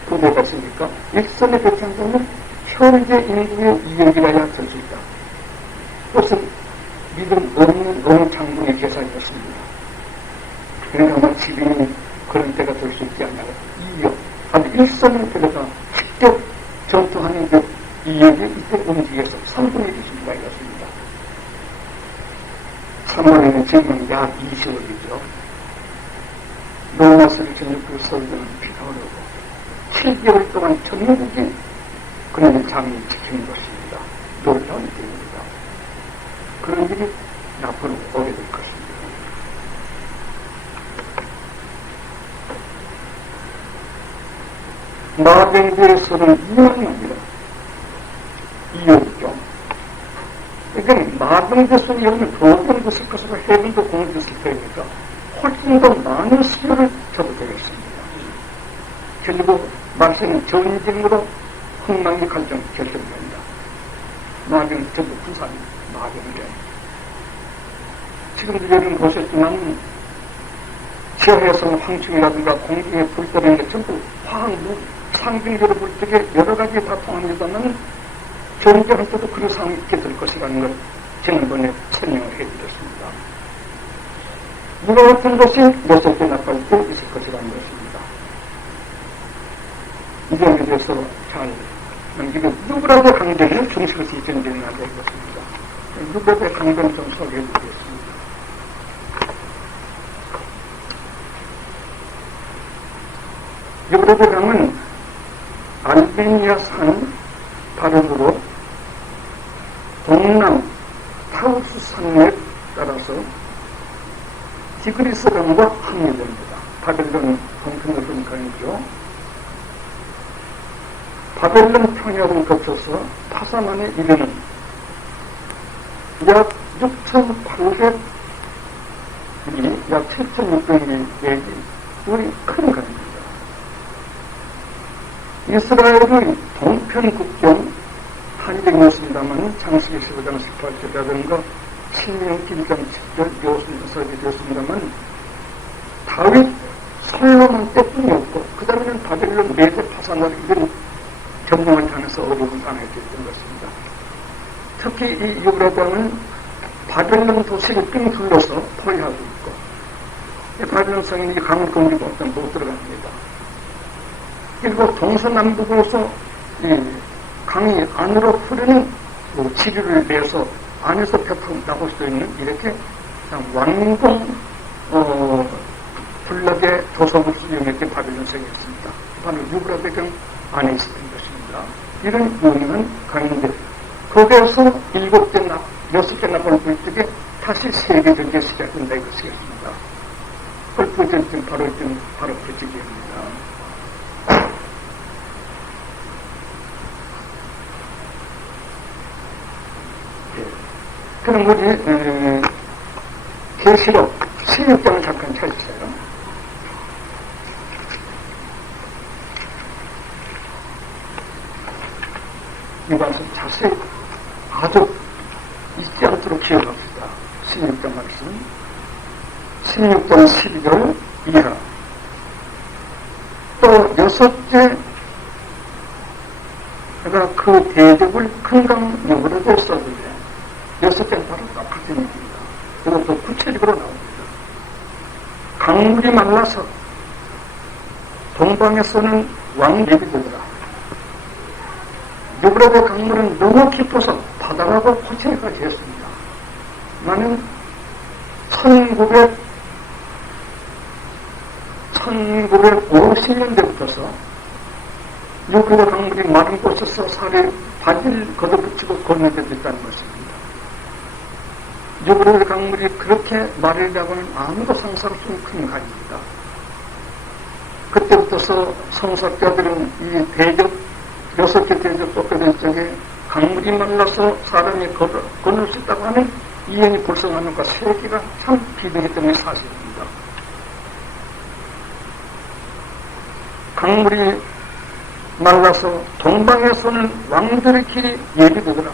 부대가 있으니까 1선에 배치한다면 현재 인구의 2억이라야 될 수 있다. 그것은 믿음 없는 어느 장군의 계산이었습니다. 그러니까 아마 지금은 그런 때가 될 수 있지 않나요? 2억. 아니 1선을 들어가 직접 전투하는 그 2억이 이때 움직여서 3분의 1이 정도가 이었습니다. 3월에는 지금은 약 20억이죠. 로마서를 전역으로 서울대는 피가 흐르고 7개월 동안 전국이 그런 장을 지키는 것입니다. 놀라운 일입니다. 그런 일이 앞으로 오게 될 것입니다. 마병대에서는 2억입니다. 2억이죠. 그러니까 마병대에서는 여러분 도경도 쓸 것이고 해군도 공도 쓸 테니까 훨씬 더 많은 수요를 줘도 되겠습니다. 결국 말씀은 전쟁으로 흥망이 갈등 결정됩니다. 마병 전부 부산 마병대. 지금도 여러분 보셨지만 지하에서는 황충이라든가 공중에 불 떨어지는 게 전부 화학무 상징적으로 볼 적에 여러 가지 다 통합니다만 전쟁할 때도 그런 상황이 있게 될 것이라는 걸 지난번에 설명을 해드렸습니다. 이와 같은 것이 몇십 개 나빠질 때 있을 것이라는 것입니다. 이 점에 대해서 잘 넘기고 유브라데 강변을 중식을 전쟁을 하게 되었습니다. 유브라데 강변을 좀 소개해 드리겠습니다. 유브라데 강은 알베니아산 발음으로 동남 타우스 산맥 따라서 티그리스 강과 합류됩니다. 바벨론 동편으로 강이죠. 바벨론 평야를 거쳐서 파사만에 이르는 약 6,800이 약 7,600이 내기 우리 큰 강입니다. 이스라엘의 동편 국경 한정이었습니다만 창세기 15장 18절이라든가 신명기 1장 7절 요순서기 되었습니다만 다윗 솔로몬 때뿐이었고 그 다음에는 바벨론 메대 파사나 이런 점령을 하면서 어려운 상황에 됐던 것입니다. 특히 이 유브라데강은 바벨론 도시를 삥 둘러서 포위하고 있고 바벨론 성인이 강을 건드리고 어떤 못 들어갑니다. 그리고 동서남북으로서 이 강이 안으로 흐르는 지류를 내서 안에서 펴고 나올 수 있는 이렇게 왕궁 불락의 도서부스 영역의 바벨론성이었습니다. 바로 유브라데강 안에 있었던 것입니다. 이런 유명한 강인데 거기에서 6개 나팔을 불 적에 다시 세계 전쟁이 시작된다 이것이었습니다. 골프 전쟁 바로 그 시기입니다. 그럼 우리 계시록 16장을 잠깐 찾으세요. 이것은 자세히 아주 잊지 않도록 기억합시다. 16장 말씀. 16장 12절 이하. 또 여섯째, 내가 그 대적을 큰강 여부로도 써주래. 여섯째는 바로 같은 얘기입니다. 이것도 구체적으로 나옵니다. 강물이 말라서 동방에서는 왕립이 되더라. 유브라데 강물은 너무 깊어서 바다하고 호체까지 했습니다. 나는 1950년대부터서 유브라데 강물이 마른 곳에서 살에 바지를 걷어붙이고 걷는 데도 있다는 것입니다. 유브라데 강물이 그렇게 마르다고는 아무도 상상할 수 없는 큰 강입니다. 그때부터서 성서학자들은 이 대적 6개 대적 쏟겨진 쪽에 강물이 말라서 사람이 건널 수 있다고 하는 이연이 불성하는 것과 세계가 참 비등했던 게 사실입니다. 강물이 말라서 동방에서는 왕들의 길이 예비되더라.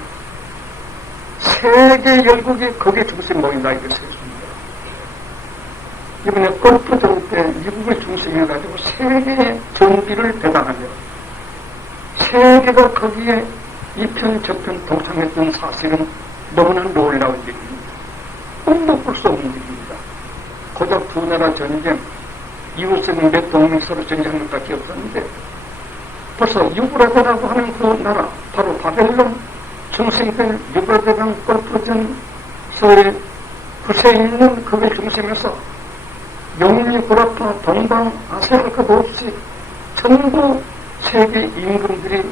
세계 열국이 거기에 중심에 모인다 이것이었습니다. 이번에 골프전 때 미국을 중심으로 해가지고 세계의 전기를 배당하며 세계가 거기에 이편 저편 동참했던 사실은 너무나 놀라운 일입니다. 꿈도 꿀 수 없는 일입니다. 고작 두 나라 전쟁, 이웃은 몇 동맹 서로 전쟁한 것밖에 없었는데 벌써 유브라데라고 하는 그 나라, 바로 바벨론 중심된 유브라데강 골프전 서의 붓에 있는 그의 중심에서 영미, 구라파, 동방, 아시아 할 것 없이 전부 세계 임금들이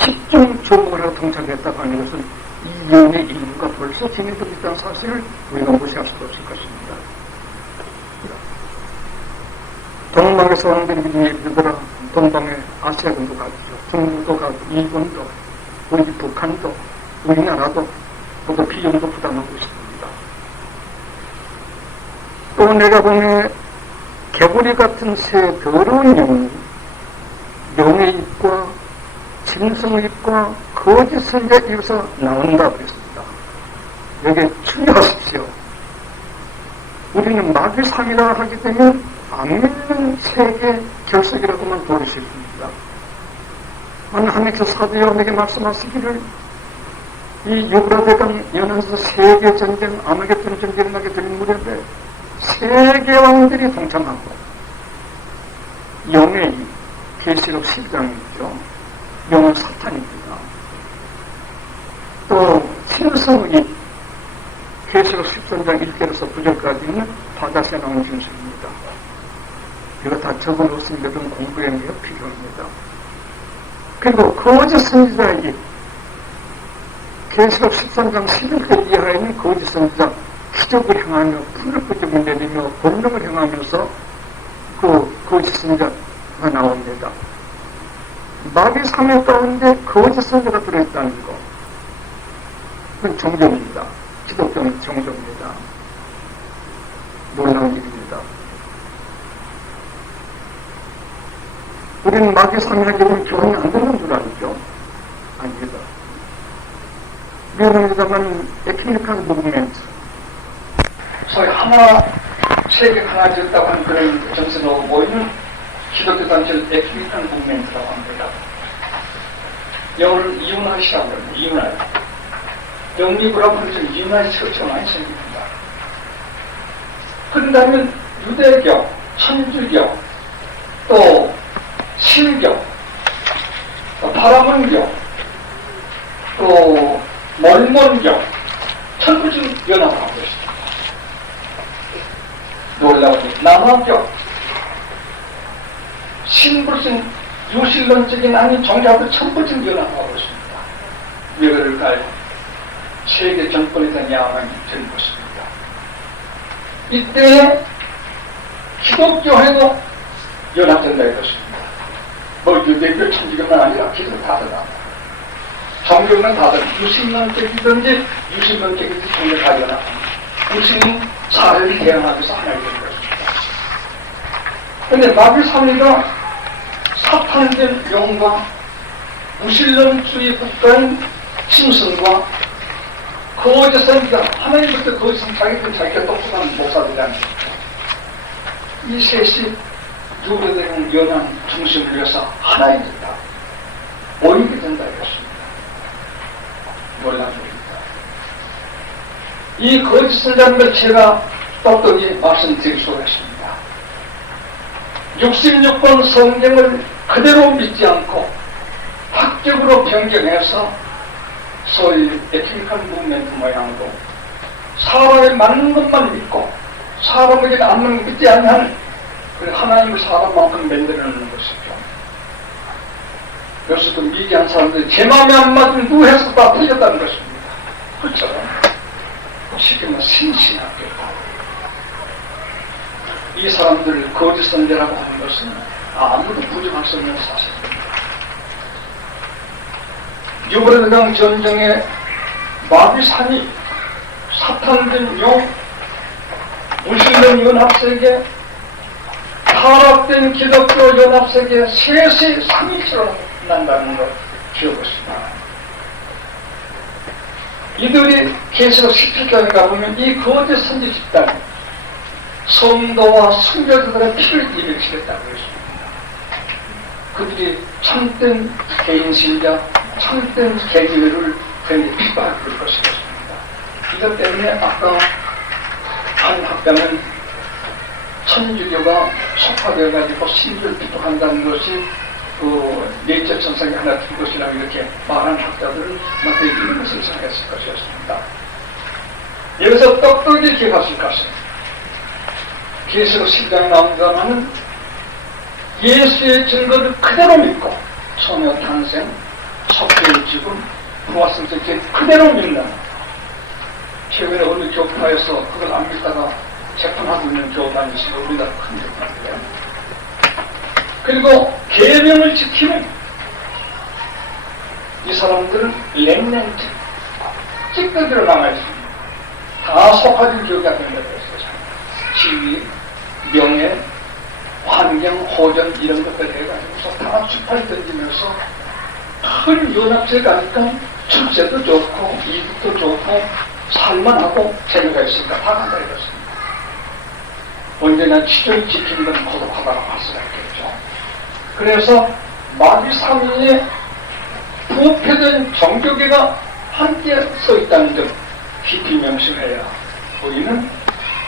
집중 주목을 하고 동참했다고 하는 것은 이 영의 인구가 벌써 진행되고 있다는 사실을 우리가 무시할 수도 없을 것입니다. 동방에서 왕들이 예비되더라. 동방에 아시아군도 가죠. 중국도 가고 일본도 우리 북한도 우리나라도 모두 비용도 부담하고 있습니다. 또 내가 보내 개구리 같은 새 더러운 영이 용의 입과 짐승의 입과 거짓 선지자의 입에서 나온다고 했습니다. 여기에 주의하십시오. 우리는 마귀 3이라 하기 때문에 안 믿는 세계 결석이라고만 보여주십니다. 하나님께서 사도 요한에게 말씀하시기를 이 유브라데강 연안에서 세계 전쟁, 아마겟돈 전쟁이 나게 될 무렵에 세계 왕들이 동참하고 영의 계시록 12장이죠. 영은 사탄입니다. 또 신성의 계시록 13장 1절에서 9절까지 있는 바다에 나오는 준수입니다. 이거 다 적어놓습니다. 좀 공부에 필요합니다. 그리고 거짓 선지자의 계시록 13장 11절 이하에 있는 거짓 선지자 기적을 행하며 불을 끄집어 내리며 권능을 행하면서 그 거짓 선지자가 나옵니다. 마귀 3일 가운데 거짓 선지자가 들어있다는 것, 그건 종교입니다. 기독교는 종교입니다. 놀라운 일입니다. 우리는 마귀 3일 하게 되면 교훈이 안 되는 줄 알죠? 아닙니다. 미국에서만 에큐메니컬 무브먼트, 소위 하나, 세계 하나 지었다고 하는 그런 정신으로 모이는 기독교 단체를 에큐메니컬 무브먼트라고 합니다. 영어를 이윤하시라고 합니다. 이윤할. 영미부라고 하는 좀 이윤할 처처 많이 생깁니다. 그런다면 유대교, 천주교, 또 신교, 또 바라문교, 또 몰몬교, 천부중 연합하고 있습니다. 놀라운 남아교, 신불신 유실론적인 아닌 정략의 첫 번째 연합하고 있습니다. 외교를 갈 세계 정권에 대한 야망이 된 것입니다. 이때 기독교회도 연합된다 이것입니다. 뭐 유대교 천주교만 아니라 기독 다들 정교는 다들 유신론적이든지 유신론적이든지 정교 다 연합합니다. 무슬림 사회를 대응하기 위해서 하나가 된 것입니다. 그런데 마귀 삼위가 사탄된 영과 무신론주의 국가인 심성과 거짓 선지자 하나님부터 거짓 선지자가 자기가 똑똑한 목사들이라는 이 셋이 유대된 연한 중심을 위해서 하나가 된다. 모이게 된다 이것입니다. 놀랍습니다. 이 거짓 선지자는 걸 제가 똑똑히 말씀드릴 수가 있습니다. 66번 성경을 그대로 믿지 않고 학적으로 변경해서 소위 에티컬 무브먼트 모양으로 사람에 맞는 것만 믿고 사람에게 안 맞는 것 믿지 않는 하나님을 사람만큼 만들어내는 것이죠. 그래서 그 미개한 사람들이 제 마음에 안 맞으면 누해서 다 틀렸다는 것입니다. 그렇죠? 쉽게 말하면 신신학교. 이 사람들을 거짓 선지라고 하는 것은 아무도 부정할 수 없는 사실입니다. 유브라데강 전쟁의 마귀산이 사탄된 용 무슬림 연합세계 타락된 기독교 연합세계 셋이 삼위치로 난다는 걸 기억하십시다. 이들이 계속 17장에 가보면 이 거짓 선지 집단이 성도와 순교자들의 피를 일으키겠다고 했습니다. 그들이 참된 개인 신자, 참된 개교를 굉장히 핍박할 것이었습니다. 이것 때문에 아까 한 학자는 천주교가 속화되어가지고 신주를 핍박한다는 것이 내적 전상이 하나 든 것이라고 이렇게 말한 학자들은 마땅히 이런 것을 생각했을 것이었습니다. 여기서 똑똑히 기억하실 것은 계시록 10장에 나온 자는 예수의 증거를 그대로 믿고 소녀 탄생, 석회의 죽음, 부활승천을 그대로 믿는 최근에 어느 교파에서 그걸 안 믿다가 재판하고 있는 교단이 있으면 우리나라 큰 교단인데요. 그리고 계명을 지키는 이 사람들은 렘넌트 찌끄기로 남아있습니다. 다 속화된 교회가 된다고 했어요. 지위, 명예, 환경, 호전 이런 것들 해가지고서 다 주파를 던지면서 큰 연합체가 하니까 출세도 좋고 이득도 좋고 살만하고 재미가 있으니까 다 간다 이렇습니다. 언제나 치존 지키는 건 고독하다고 할 수가 있겠죠. 그래서 마귀 삼위에 부패된 정교계가 함께 서 있다는 점 깊이 명심해야 우리는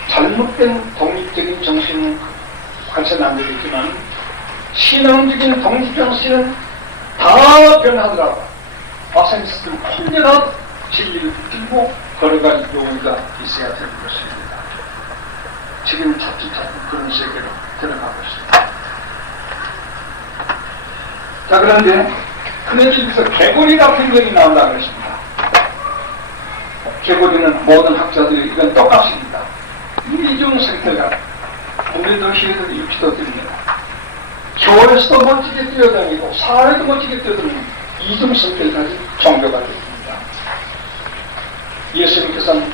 잘못된 독립적인 정신은 관세는 안 되겠지만 신앙적인 독립정신은 다 변하더라도 아센스들 혼자라도 진리를 붙들고 걸어갈 용의가 있어야 되는 것입니다. 지금 차츰차츰 그런 세계로 들어가고 있습니다. 자, 그런데 큰애집에서 개구리가 분명히 나온다고 했습니다. 개구리는 모든 학자들이 이건 똑같습니다. 이중 생태가 우리도 시에도 유치도 됩니다. 교회에서도 멋지게 뛰어다니고 사회도 멋지게 뛰어다니는 이중 성격까지 종교가 됩니다. 예수님께서는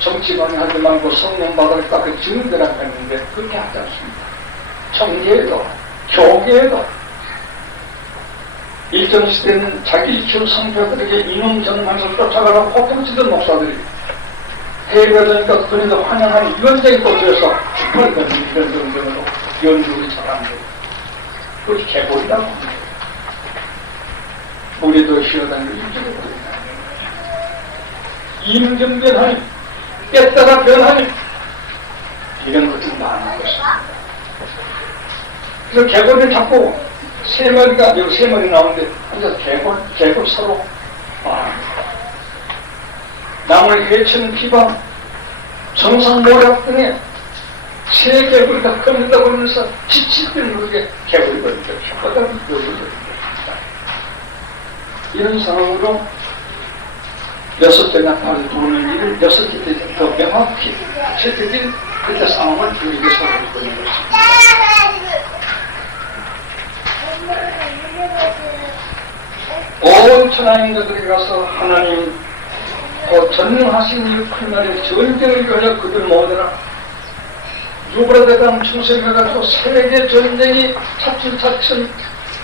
정치관이 하지 말고 성령 받아겠다 그 증인되라고 했는데 그렇게 하지 않습니다. 정계에도 교계에도 일정 시대는 자기 키운 성도들에게 이놈 전망을 쫓아가라고 호통치던 목사들이 해외가 되니까 그런데 환영하는 유언장이 꽂혀서 축하를 받는 이런 정도로 연구를 잘합니다. 그것이 개보이라고 합니다. 우리도 쉬어다니고 일찍이 보인다. 이민정 변하니 뺐다가 변하니 이런 것들이 많은 것입니다. 그래서 개골을 잡고 세 마리가 여기 세 마리 나오는데 혼자 개골 서로 남을 해치는 비방 정상 모략 등의 새 개구리가 걷는다고 하면서 지치던 우리에게 개구리 걸린다, 혓바닥이 걸린다. 이런 상황으로 여섯째 나팔을 도는 일을 여섯째 때 더 명확히 채택인 그때 상황을 우리에게 설명해 주는 것입니다. 온 천하인들이 가서 하나님 전능하신 이 풀날에 전쟁을 위하여 그들 모으더라. 유브라데강 충성해가지고 세계 전쟁이 차츰차츰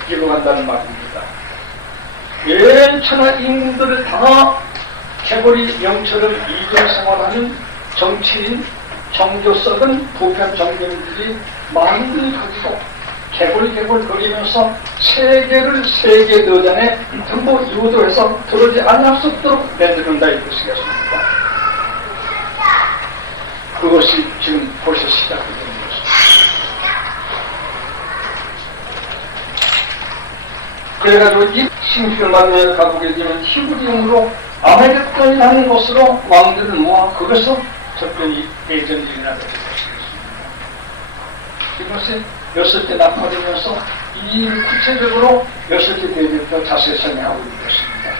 이루어간다는 말입니다. 온 천하 인들을 다 개구리 영처럼 이중생활하는 정치인, 종교석은 부패 정경들이 마음을 가지고 개굴개굴 거리면서 세계를 세계 도전에 전부 유도해서 들어오지 않을 수 없도록 만드는다 이것이겠습니다. 그것이 지금 벌써 시작이 되는 것입니다. 그래가지고 이 신비를 만나러 가보게 되면 히브리용으로 아메리칸이라는 곳으로 왕들을 모아 거기서 접견이 대전이 일어나게 될 것이겠습니다. 이것이 여섯째 나팔이면서 이 일을 구체적으로 여섯째 대전부터 자세히 설명하고 있는 것입니다.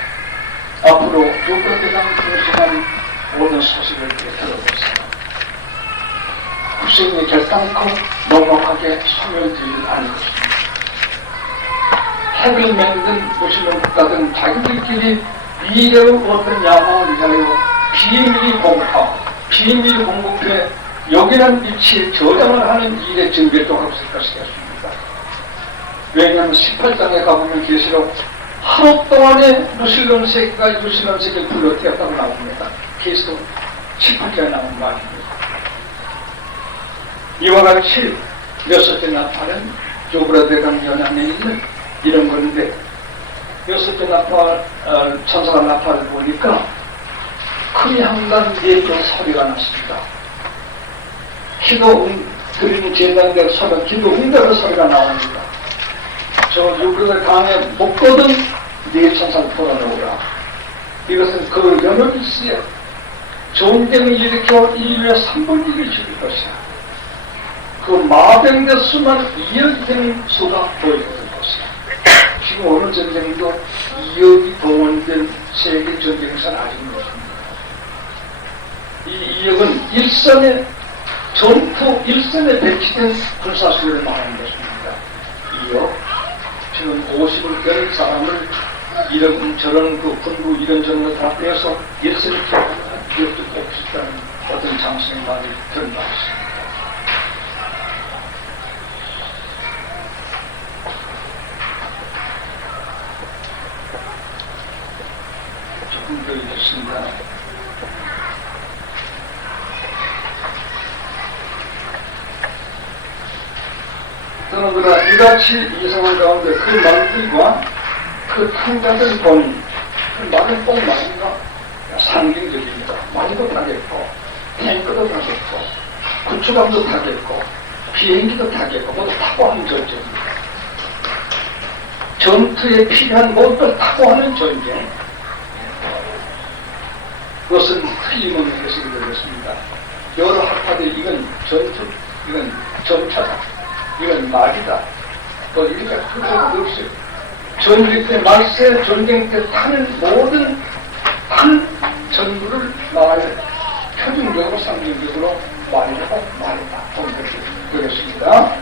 앞으로 유권대장 중심한 모든 소식을 들어보세요. 후생이 결단코 넉넉하게 소멸되지 않을 것입니다. 핵을 만든 무슬림 국가들은 자기들끼리 미래의 어떤 야망을 위하여 비밀이 공급하고 비밀 공급해 여기란 위치에 저장을 하는 일에 준비도 하고 있을 것이겠습니다. 왜냐하면 18장에 가보면 계시록 하루 동안에 무슬림 세계가 무슬림 세계를 불러태웠다고 나옵니다. 계시록 18장에 나온 말입니다. 이와 같이 여섯째 나팔은 요브라데강 연안에 있는 이런 건데 여섯째 나팔, 천사가 나팔을 보니까 큰 향단 4개 소리가 났습니다. 기도 드리는 제단대로 소리가, 기도 응대로 소리가 나옵니다. 저 유브라데 강에 목거든 네 천사를 돌아놓으라. 이것은 그 연합일시에 전쟁을 일으켜 인류의 3분의 1을 죽일 것이야. 그 마병대 수만 2억이 되는 수가 보이는 것이야. 지금 어느 전쟁도 2억이 동원된 세계 전쟁에서는 아닌 것입니다. 이 2억은 일선에 전투 일선에 배치된 군사수를 말하는 것입니다. 2억 지금 50을 된 사람을 이런 저런 그 군부 이런저런 거 다 빼서 일선에 기억도 꼭 있다는 어떤 장수의 말이 드러나있습니다. 조금 더 읽겠습니다. 저는 그러나 이같이 이상한 가운데 그 말들과 그 탕자들 보니 그 말은 꼭 말인가 상징적입니다. 말도 타겠고 탱크도 타겠고 구축함도 타겠고 비행기도 타겠고 모두 타고 하는 전쟁입니다. 전투에 필요한 모든 걸 타고 하는 전쟁. 그것은 틀림없는 것이 되겠습니다. 여러 학파들이 이건 전투, 이건 전차다, 이건 말이다. 또 이렇게 그런 거 없어요. 전쟁 때, 말세 전쟁 때 타는 모든 한 전부를 표준적으로 상징적으로 말이라고 말이다. 되겠습니다.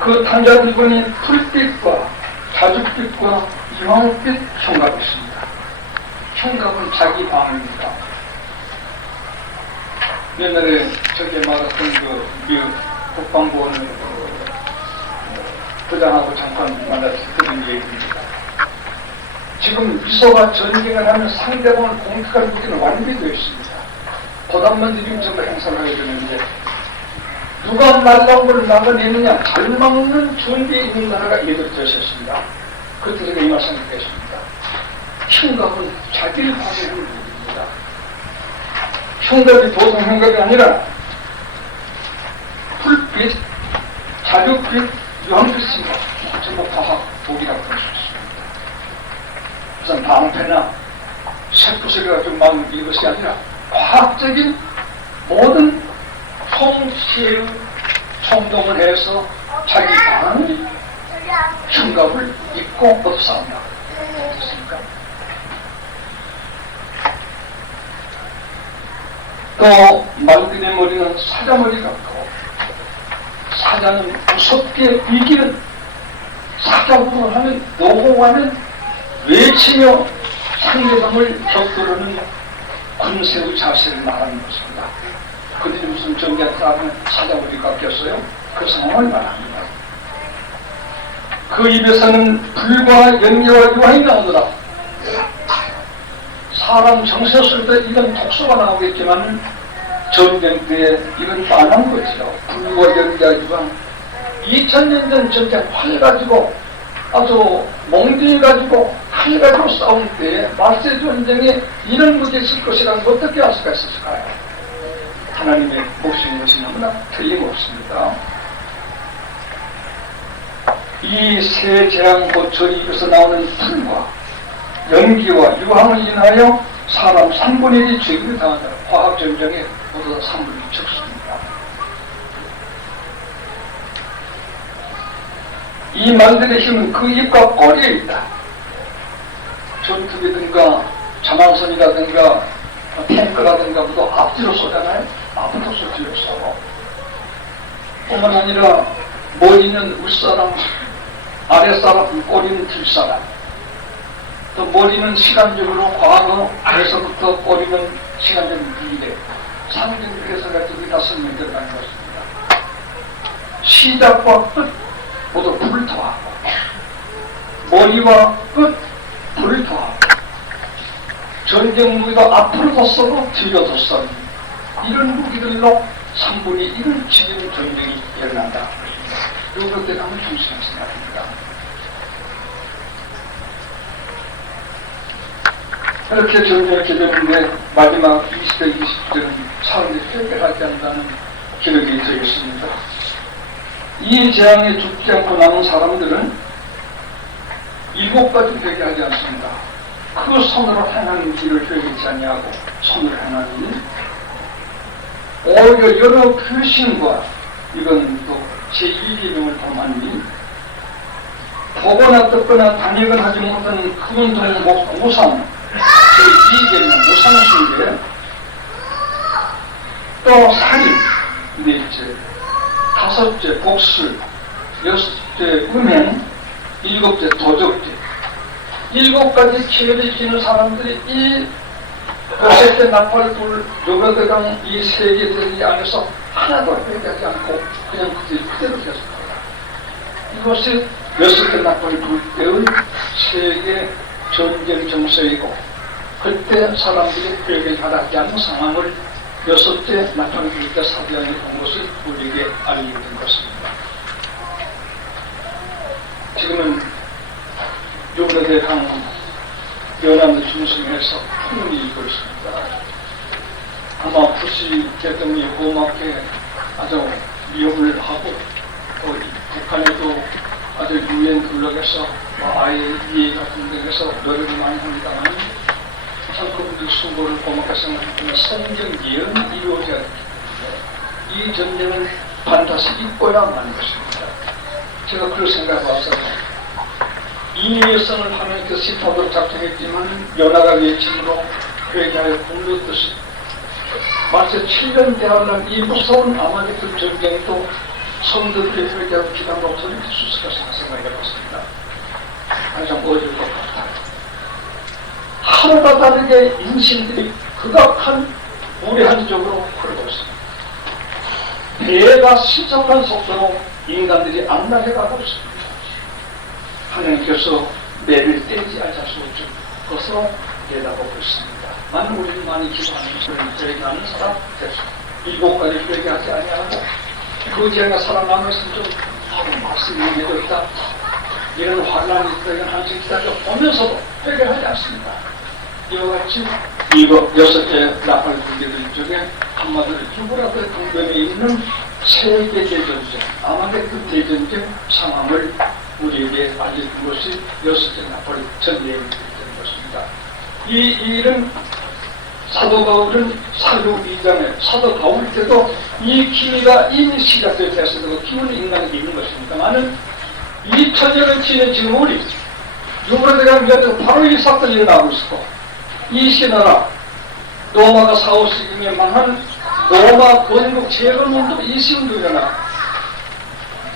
그 탄자들 보니 풀빛과 자줏빛과 유황빛 흉갑이 있습니다. 흉갑은 자기 방입니다. 옛날에 저게 말했던 그 미국 국방부원을 부장하고 잠깐 만나서 들은 얘기입니다. 지금 미소가 전쟁을 하면 상대방을 공격할 무기는 완비되어 있습니다. 보답만 드리면 전부 행사를 하게 되는데 누가 날라오를 막아내느냐 잘 막는 준비에 있는 나라가 예를 들었습니다. 그때 제가 이 말씀을 드렸습니다. 흉갑은 자기를 방해하는 무기입니다. 흉갑이 보통 흉갑이 아니라 불빛, 자줏빛, 유황빛입니다. 전부 과학 독이라고 할 수 있습니다. 우선 방패나 쇠부수를 가지고 막는 이것이 아니라 과학적인 모든 통치의 총동을 해서 자기 당의 청갑을 입고 얻어싸운다. 어떻습니까? 또 말들의 머리는 사자머리 같고 사자는 무섭게 이기는 사자부를 하면 노고하면 외치며 상대방을 격돌하는 군세의 자세를 말하는 것입니다. 그들이 무슨 정리한테 하면 사자머리 같겠어요? 그 상황을 말합니다. 그 입에서는 불과 연기와 유황이 나오더라. 사람 정세 쓸 때 이건 독소가 나오겠지만 전쟁 때에 이건 빤한 거죠. 불과 연기와 유황. 2000년 전 전쟁 활 가지고 아주 몽둥이 가지고 칼 가지고 싸울 때에 말세 전쟁에 이런 무기 있을 것이라는 걸 어떻게 알 수가 있었을까요? 하나님의 모신 것이 너무나 틀림없습니다. 이 세 재앙고철이 입에서 나오는 불과 연기와 유황을 인하여 사람 3분의 1이 죄를 당한다. 화학전쟁에 모두 다 3분의 1이 적습니다. 이 말들의 힘은 그 입과 꼬리에 있다. 전투기든가 자망선이라든가 탱크라든가 모두 앞뒤로 쏘잖아요. 앞부터 뒤로 쏘고 뿐만 아니라 머리는 윗사람, 아랫사람, 꼬리는 뒷사람. 또 머리는 시간적으로 과거에서부터 꼬리는 시간적 미래. 상징적 해석가지고 다 설명된다는 것입니다. 시작과 끝 모두 불토하고 머리와 끝 불토하고 전쟁 무기도 앞으로도 쏘고 뒤로도 쏘고 이런 무기들로 3분의 1을 지금 전쟁이 일어난다. 이것 때문에 한번 조심하셔야 됩니다. 이렇게 전쟁이 되는데 마지막 20대, 20대는 사람들이 회개하지 않는다는 기록이 되어 있습니다. 이 재앙에 죽지 않고 남은 사람들은 7가지 회개하지 않습니다. 그 손으로 행하는 길을 회개치 아니하고 손으로 행하는 오히려 여러 귀신과 이건 또 제2계명을 범하니 보거나 듣거나 단역을 하지 못하는 큰 동목 우상 제2계명 우상숭배 또 살인 넷째 다섯째 복술 여섯째 음행 일곱째 도적죄 7가지 죄를 지는 사람들이 이 요셉대 나팔돌 요가대강 이 세계 대지 안에서 하나도 회개하지 않고 그냥 그대로 계속합니다. 이것이 6개 나팔 돌 때의 세계 전쟁 정세이고 그때 사람들이 회개하지 않는 상황을 6째 나팔 돌 때 사대왕이 본 것을 우리에게 알리게 된 것입니다. 지금은 요가대강 연합을 중심해서 풍문이 일고 있습니다. 아마 부시 대통령이 고맙게 아주 미움을 하고 또 북한에도 아주 유엔 블록에서 IAEA 같은 데에서 노력을 많이 합니다만 참 그분들 수고를 고맙게 생각하면 성경 예언이 이루어져야 되기 때문에 이 전쟁은 반드시 잊고야만 하는 것입니다. 제가 그런 생각을 봤어요. 인위성을 하는 그 시파도 작성했지만 연하가 외침으로 회개하여 굶었듯이 마치 7년 대하는 이 무서운 아마겟돈 전쟁도 성도들의 회개하고 기도하고 소리를 수습할 생각을 해봤습니다. 항상 어릴 것 같아요. 하루가 다르게 인신들이 극악한 무례한 쪽으로 흐르고 있습니다. 배가 시작한 속도로 인간들이 안락해가고 있습니다. 하나님께서 매를 떼지 않을 수 없죠. 그것으로 내다보고 있습니다. 많은 우리는 많이 기도하는 소리를 회개하는 사람 됐습니다. 7가지 회개하지 아니하고 그 재앙에 살아남았으면 좀 말씀이 내렸다. 이런 환란이 있다. 이런 한층 기다려 보면서도 회개하지 않습니다. 이와 같이 6개 나팔 군대들 중에 한마디로 유브라데 동변에 있는 세계 대전쟁, 아마겟돈 대전쟁 상황을 우리에게 알려준 것이 6개 나팔 전예를 드리는 것입니다. 이 일은 사도 바울은 사도 2장에 사도 바울 때도 이 기미가 이미 시작되어 됐어도 기운이 인간에게 있는 것입니다만은 2000년을 지낸 지금 우리 유브라데가 미안해서 바로 이 사건이 일어나고 있었고 이 신하라 로마가 4, 5세기에 망한 로마 건국 제국문도 이 시험도 일어나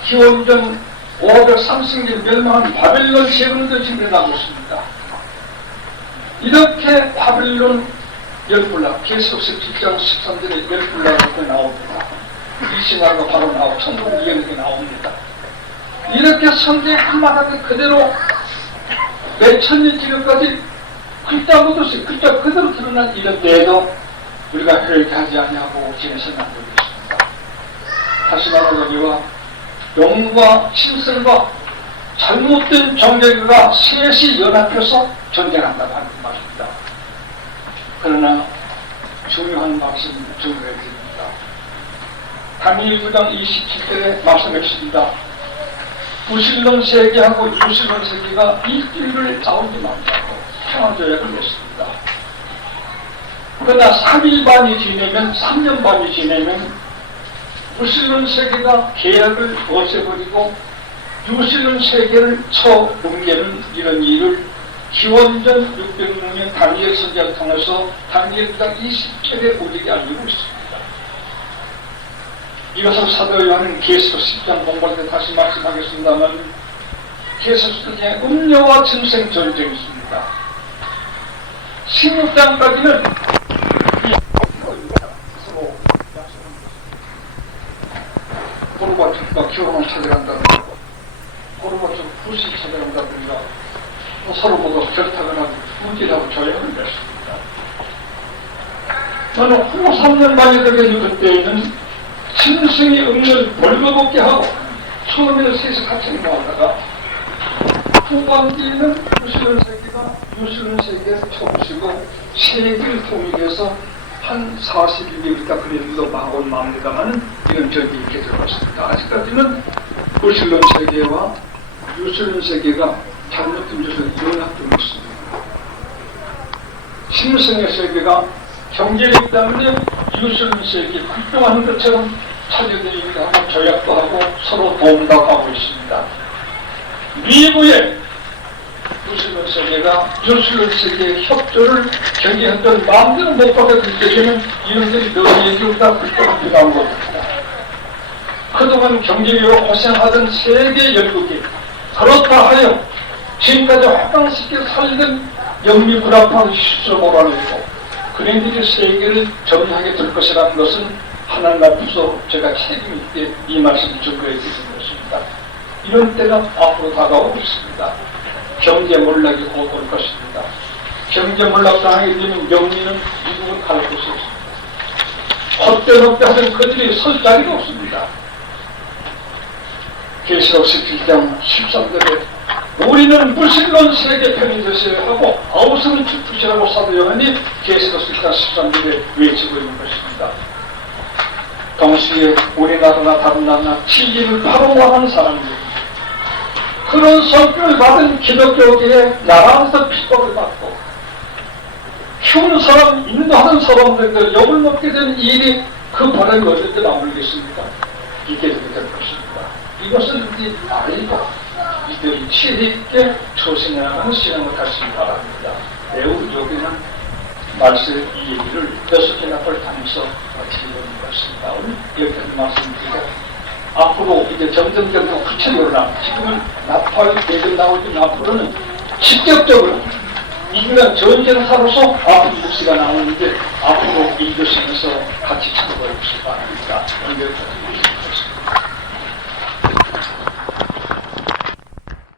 기원전 530년 멸망한 바벨론 제국문도 지금 일어나고 있습니다. 이렇게 바벨론 열불락 계속해서 7장 13절에 열불락이 나옵니다. 이 신하가 바로 나오고 천국 이야기가 나옵니다. 이렇게 성경 한마디 그대로 몇천 년 지금까지 글자 묻었어요. 글자 그대로 드러난 이런 때에도 우리가 그렇게 하지 아니하고 지내서는 안 되겠습니다. 다시 말하면 우리와 영과 신설과 잘못된 정죄가 셋이 연합해서 전쟁한다고 하는 말입니다. 그러나 중요한 말씀 전해드립니다. 다니엘 9장 27절에 말씀했습니다. 부실론 세계하고 유실론 세계가 일주일을 싸우지 말자고 평화조약을 맺습니다. 그러나 3일 반이 지내면 3년 반이 지내면 부실론 세계가 계약을 없애버리고 유실론 세계를 쳐뭉개는 이런 일을 기원전 606년 다니엘 선지자를 통해서 다니엘 9장 20절에 우리에게 알리고 있습니다. 이것을 사도 요한은 계시록 10장 공부할 때 다시 말씀하겠습니다만 계시록 중에 음료와 짐승 전쟁이 있습니다. 16장까지는 고르바초프가 결혼을 찾아간다든가 고르바초프 부시 찾아간다든가 서로 모두 결탁을 하고 문제라고 조약을 맺습니다. 저는 후로 3년 만에 되게 그때에는 짐승이 음료를 벌거벗게 하고 처음에는 셋이 같이 모았다가 후반기에는 유실론 세계가 유실론 세계에 쳐부시고 세계를 통일해서 한 40일 있다 그래도 막온 맙니다만은 이런 적이 있게 되었습니다. 아직까지는 유실론 세계와 유실론 세계가 잘못된 것을 연합되고 있습니다. 짐승의 세계가 경제력 때문에 유실론 세계에 활동하는 것처럼 차려드리기도 하고 조약도 하고 서로 도움도 하고 있습니다. 미국의 유실론 세계가 유실론 세계의 협조를 경계했던 마음대로 못 받아들일 때에는 이놈들이 너희에게 다 불법을 나온 겁니다. 그동안 경제력으로 고생하던 세계 열국이 그렇다 하여 지금까지 화강시켜 살던 영미불합한 실수모라는 그네들이 세계를 정리하게 될 것이라는 것은 하나님 앞에서 제가 책임 있게 이 말씀을 증거해 드리는 것입니다. 이런 때가 앞으로 다가오고 있습니다. 경제 몰락이 곧 올 것입니다. 경제 몰락 당하게 되면 영미는 미국은 갈 곳이 없습니다. 헛되먹게 하던 그들이 설 자리가 없습니다. 계시록 17장 13절에 우리는 무신론 세계 편이 되셔야 하고 아우성은 주푸시라고 사도 요한이 계시록 17장 13절에 외치고 있는 것입니다. 동시에 우리나라나 다른 나라나 진리를 파롱하는 사람들 그런 성격을 받은 기독교계에 나라에서 핍박을 받고 키우는 사람, 인도하는 사람들도 욕을 먹게 된 일이 그 바람이 어떻게 나오겠습니까? 있게 되게 될 것입니다. 이것은 우리 아이고 이들이 지혜있게 초신해나가는 신앙을 하시기 바랍니다. 매우 여기는 말씀 이 얘기를 6개나 벌타면서 마치려는 것입니다. 오늘 여기까지 말씀드리고 앞으로 이제 점점 구체적으로 지금은 나팔이 대전 나오지만 앞으로는 직접적으로 인간 전쟁사로서 아픈 묵시가 나오는데 앞으로 읽으시면서 같이 찾아보시기 바랍니다. 오늘 여기까지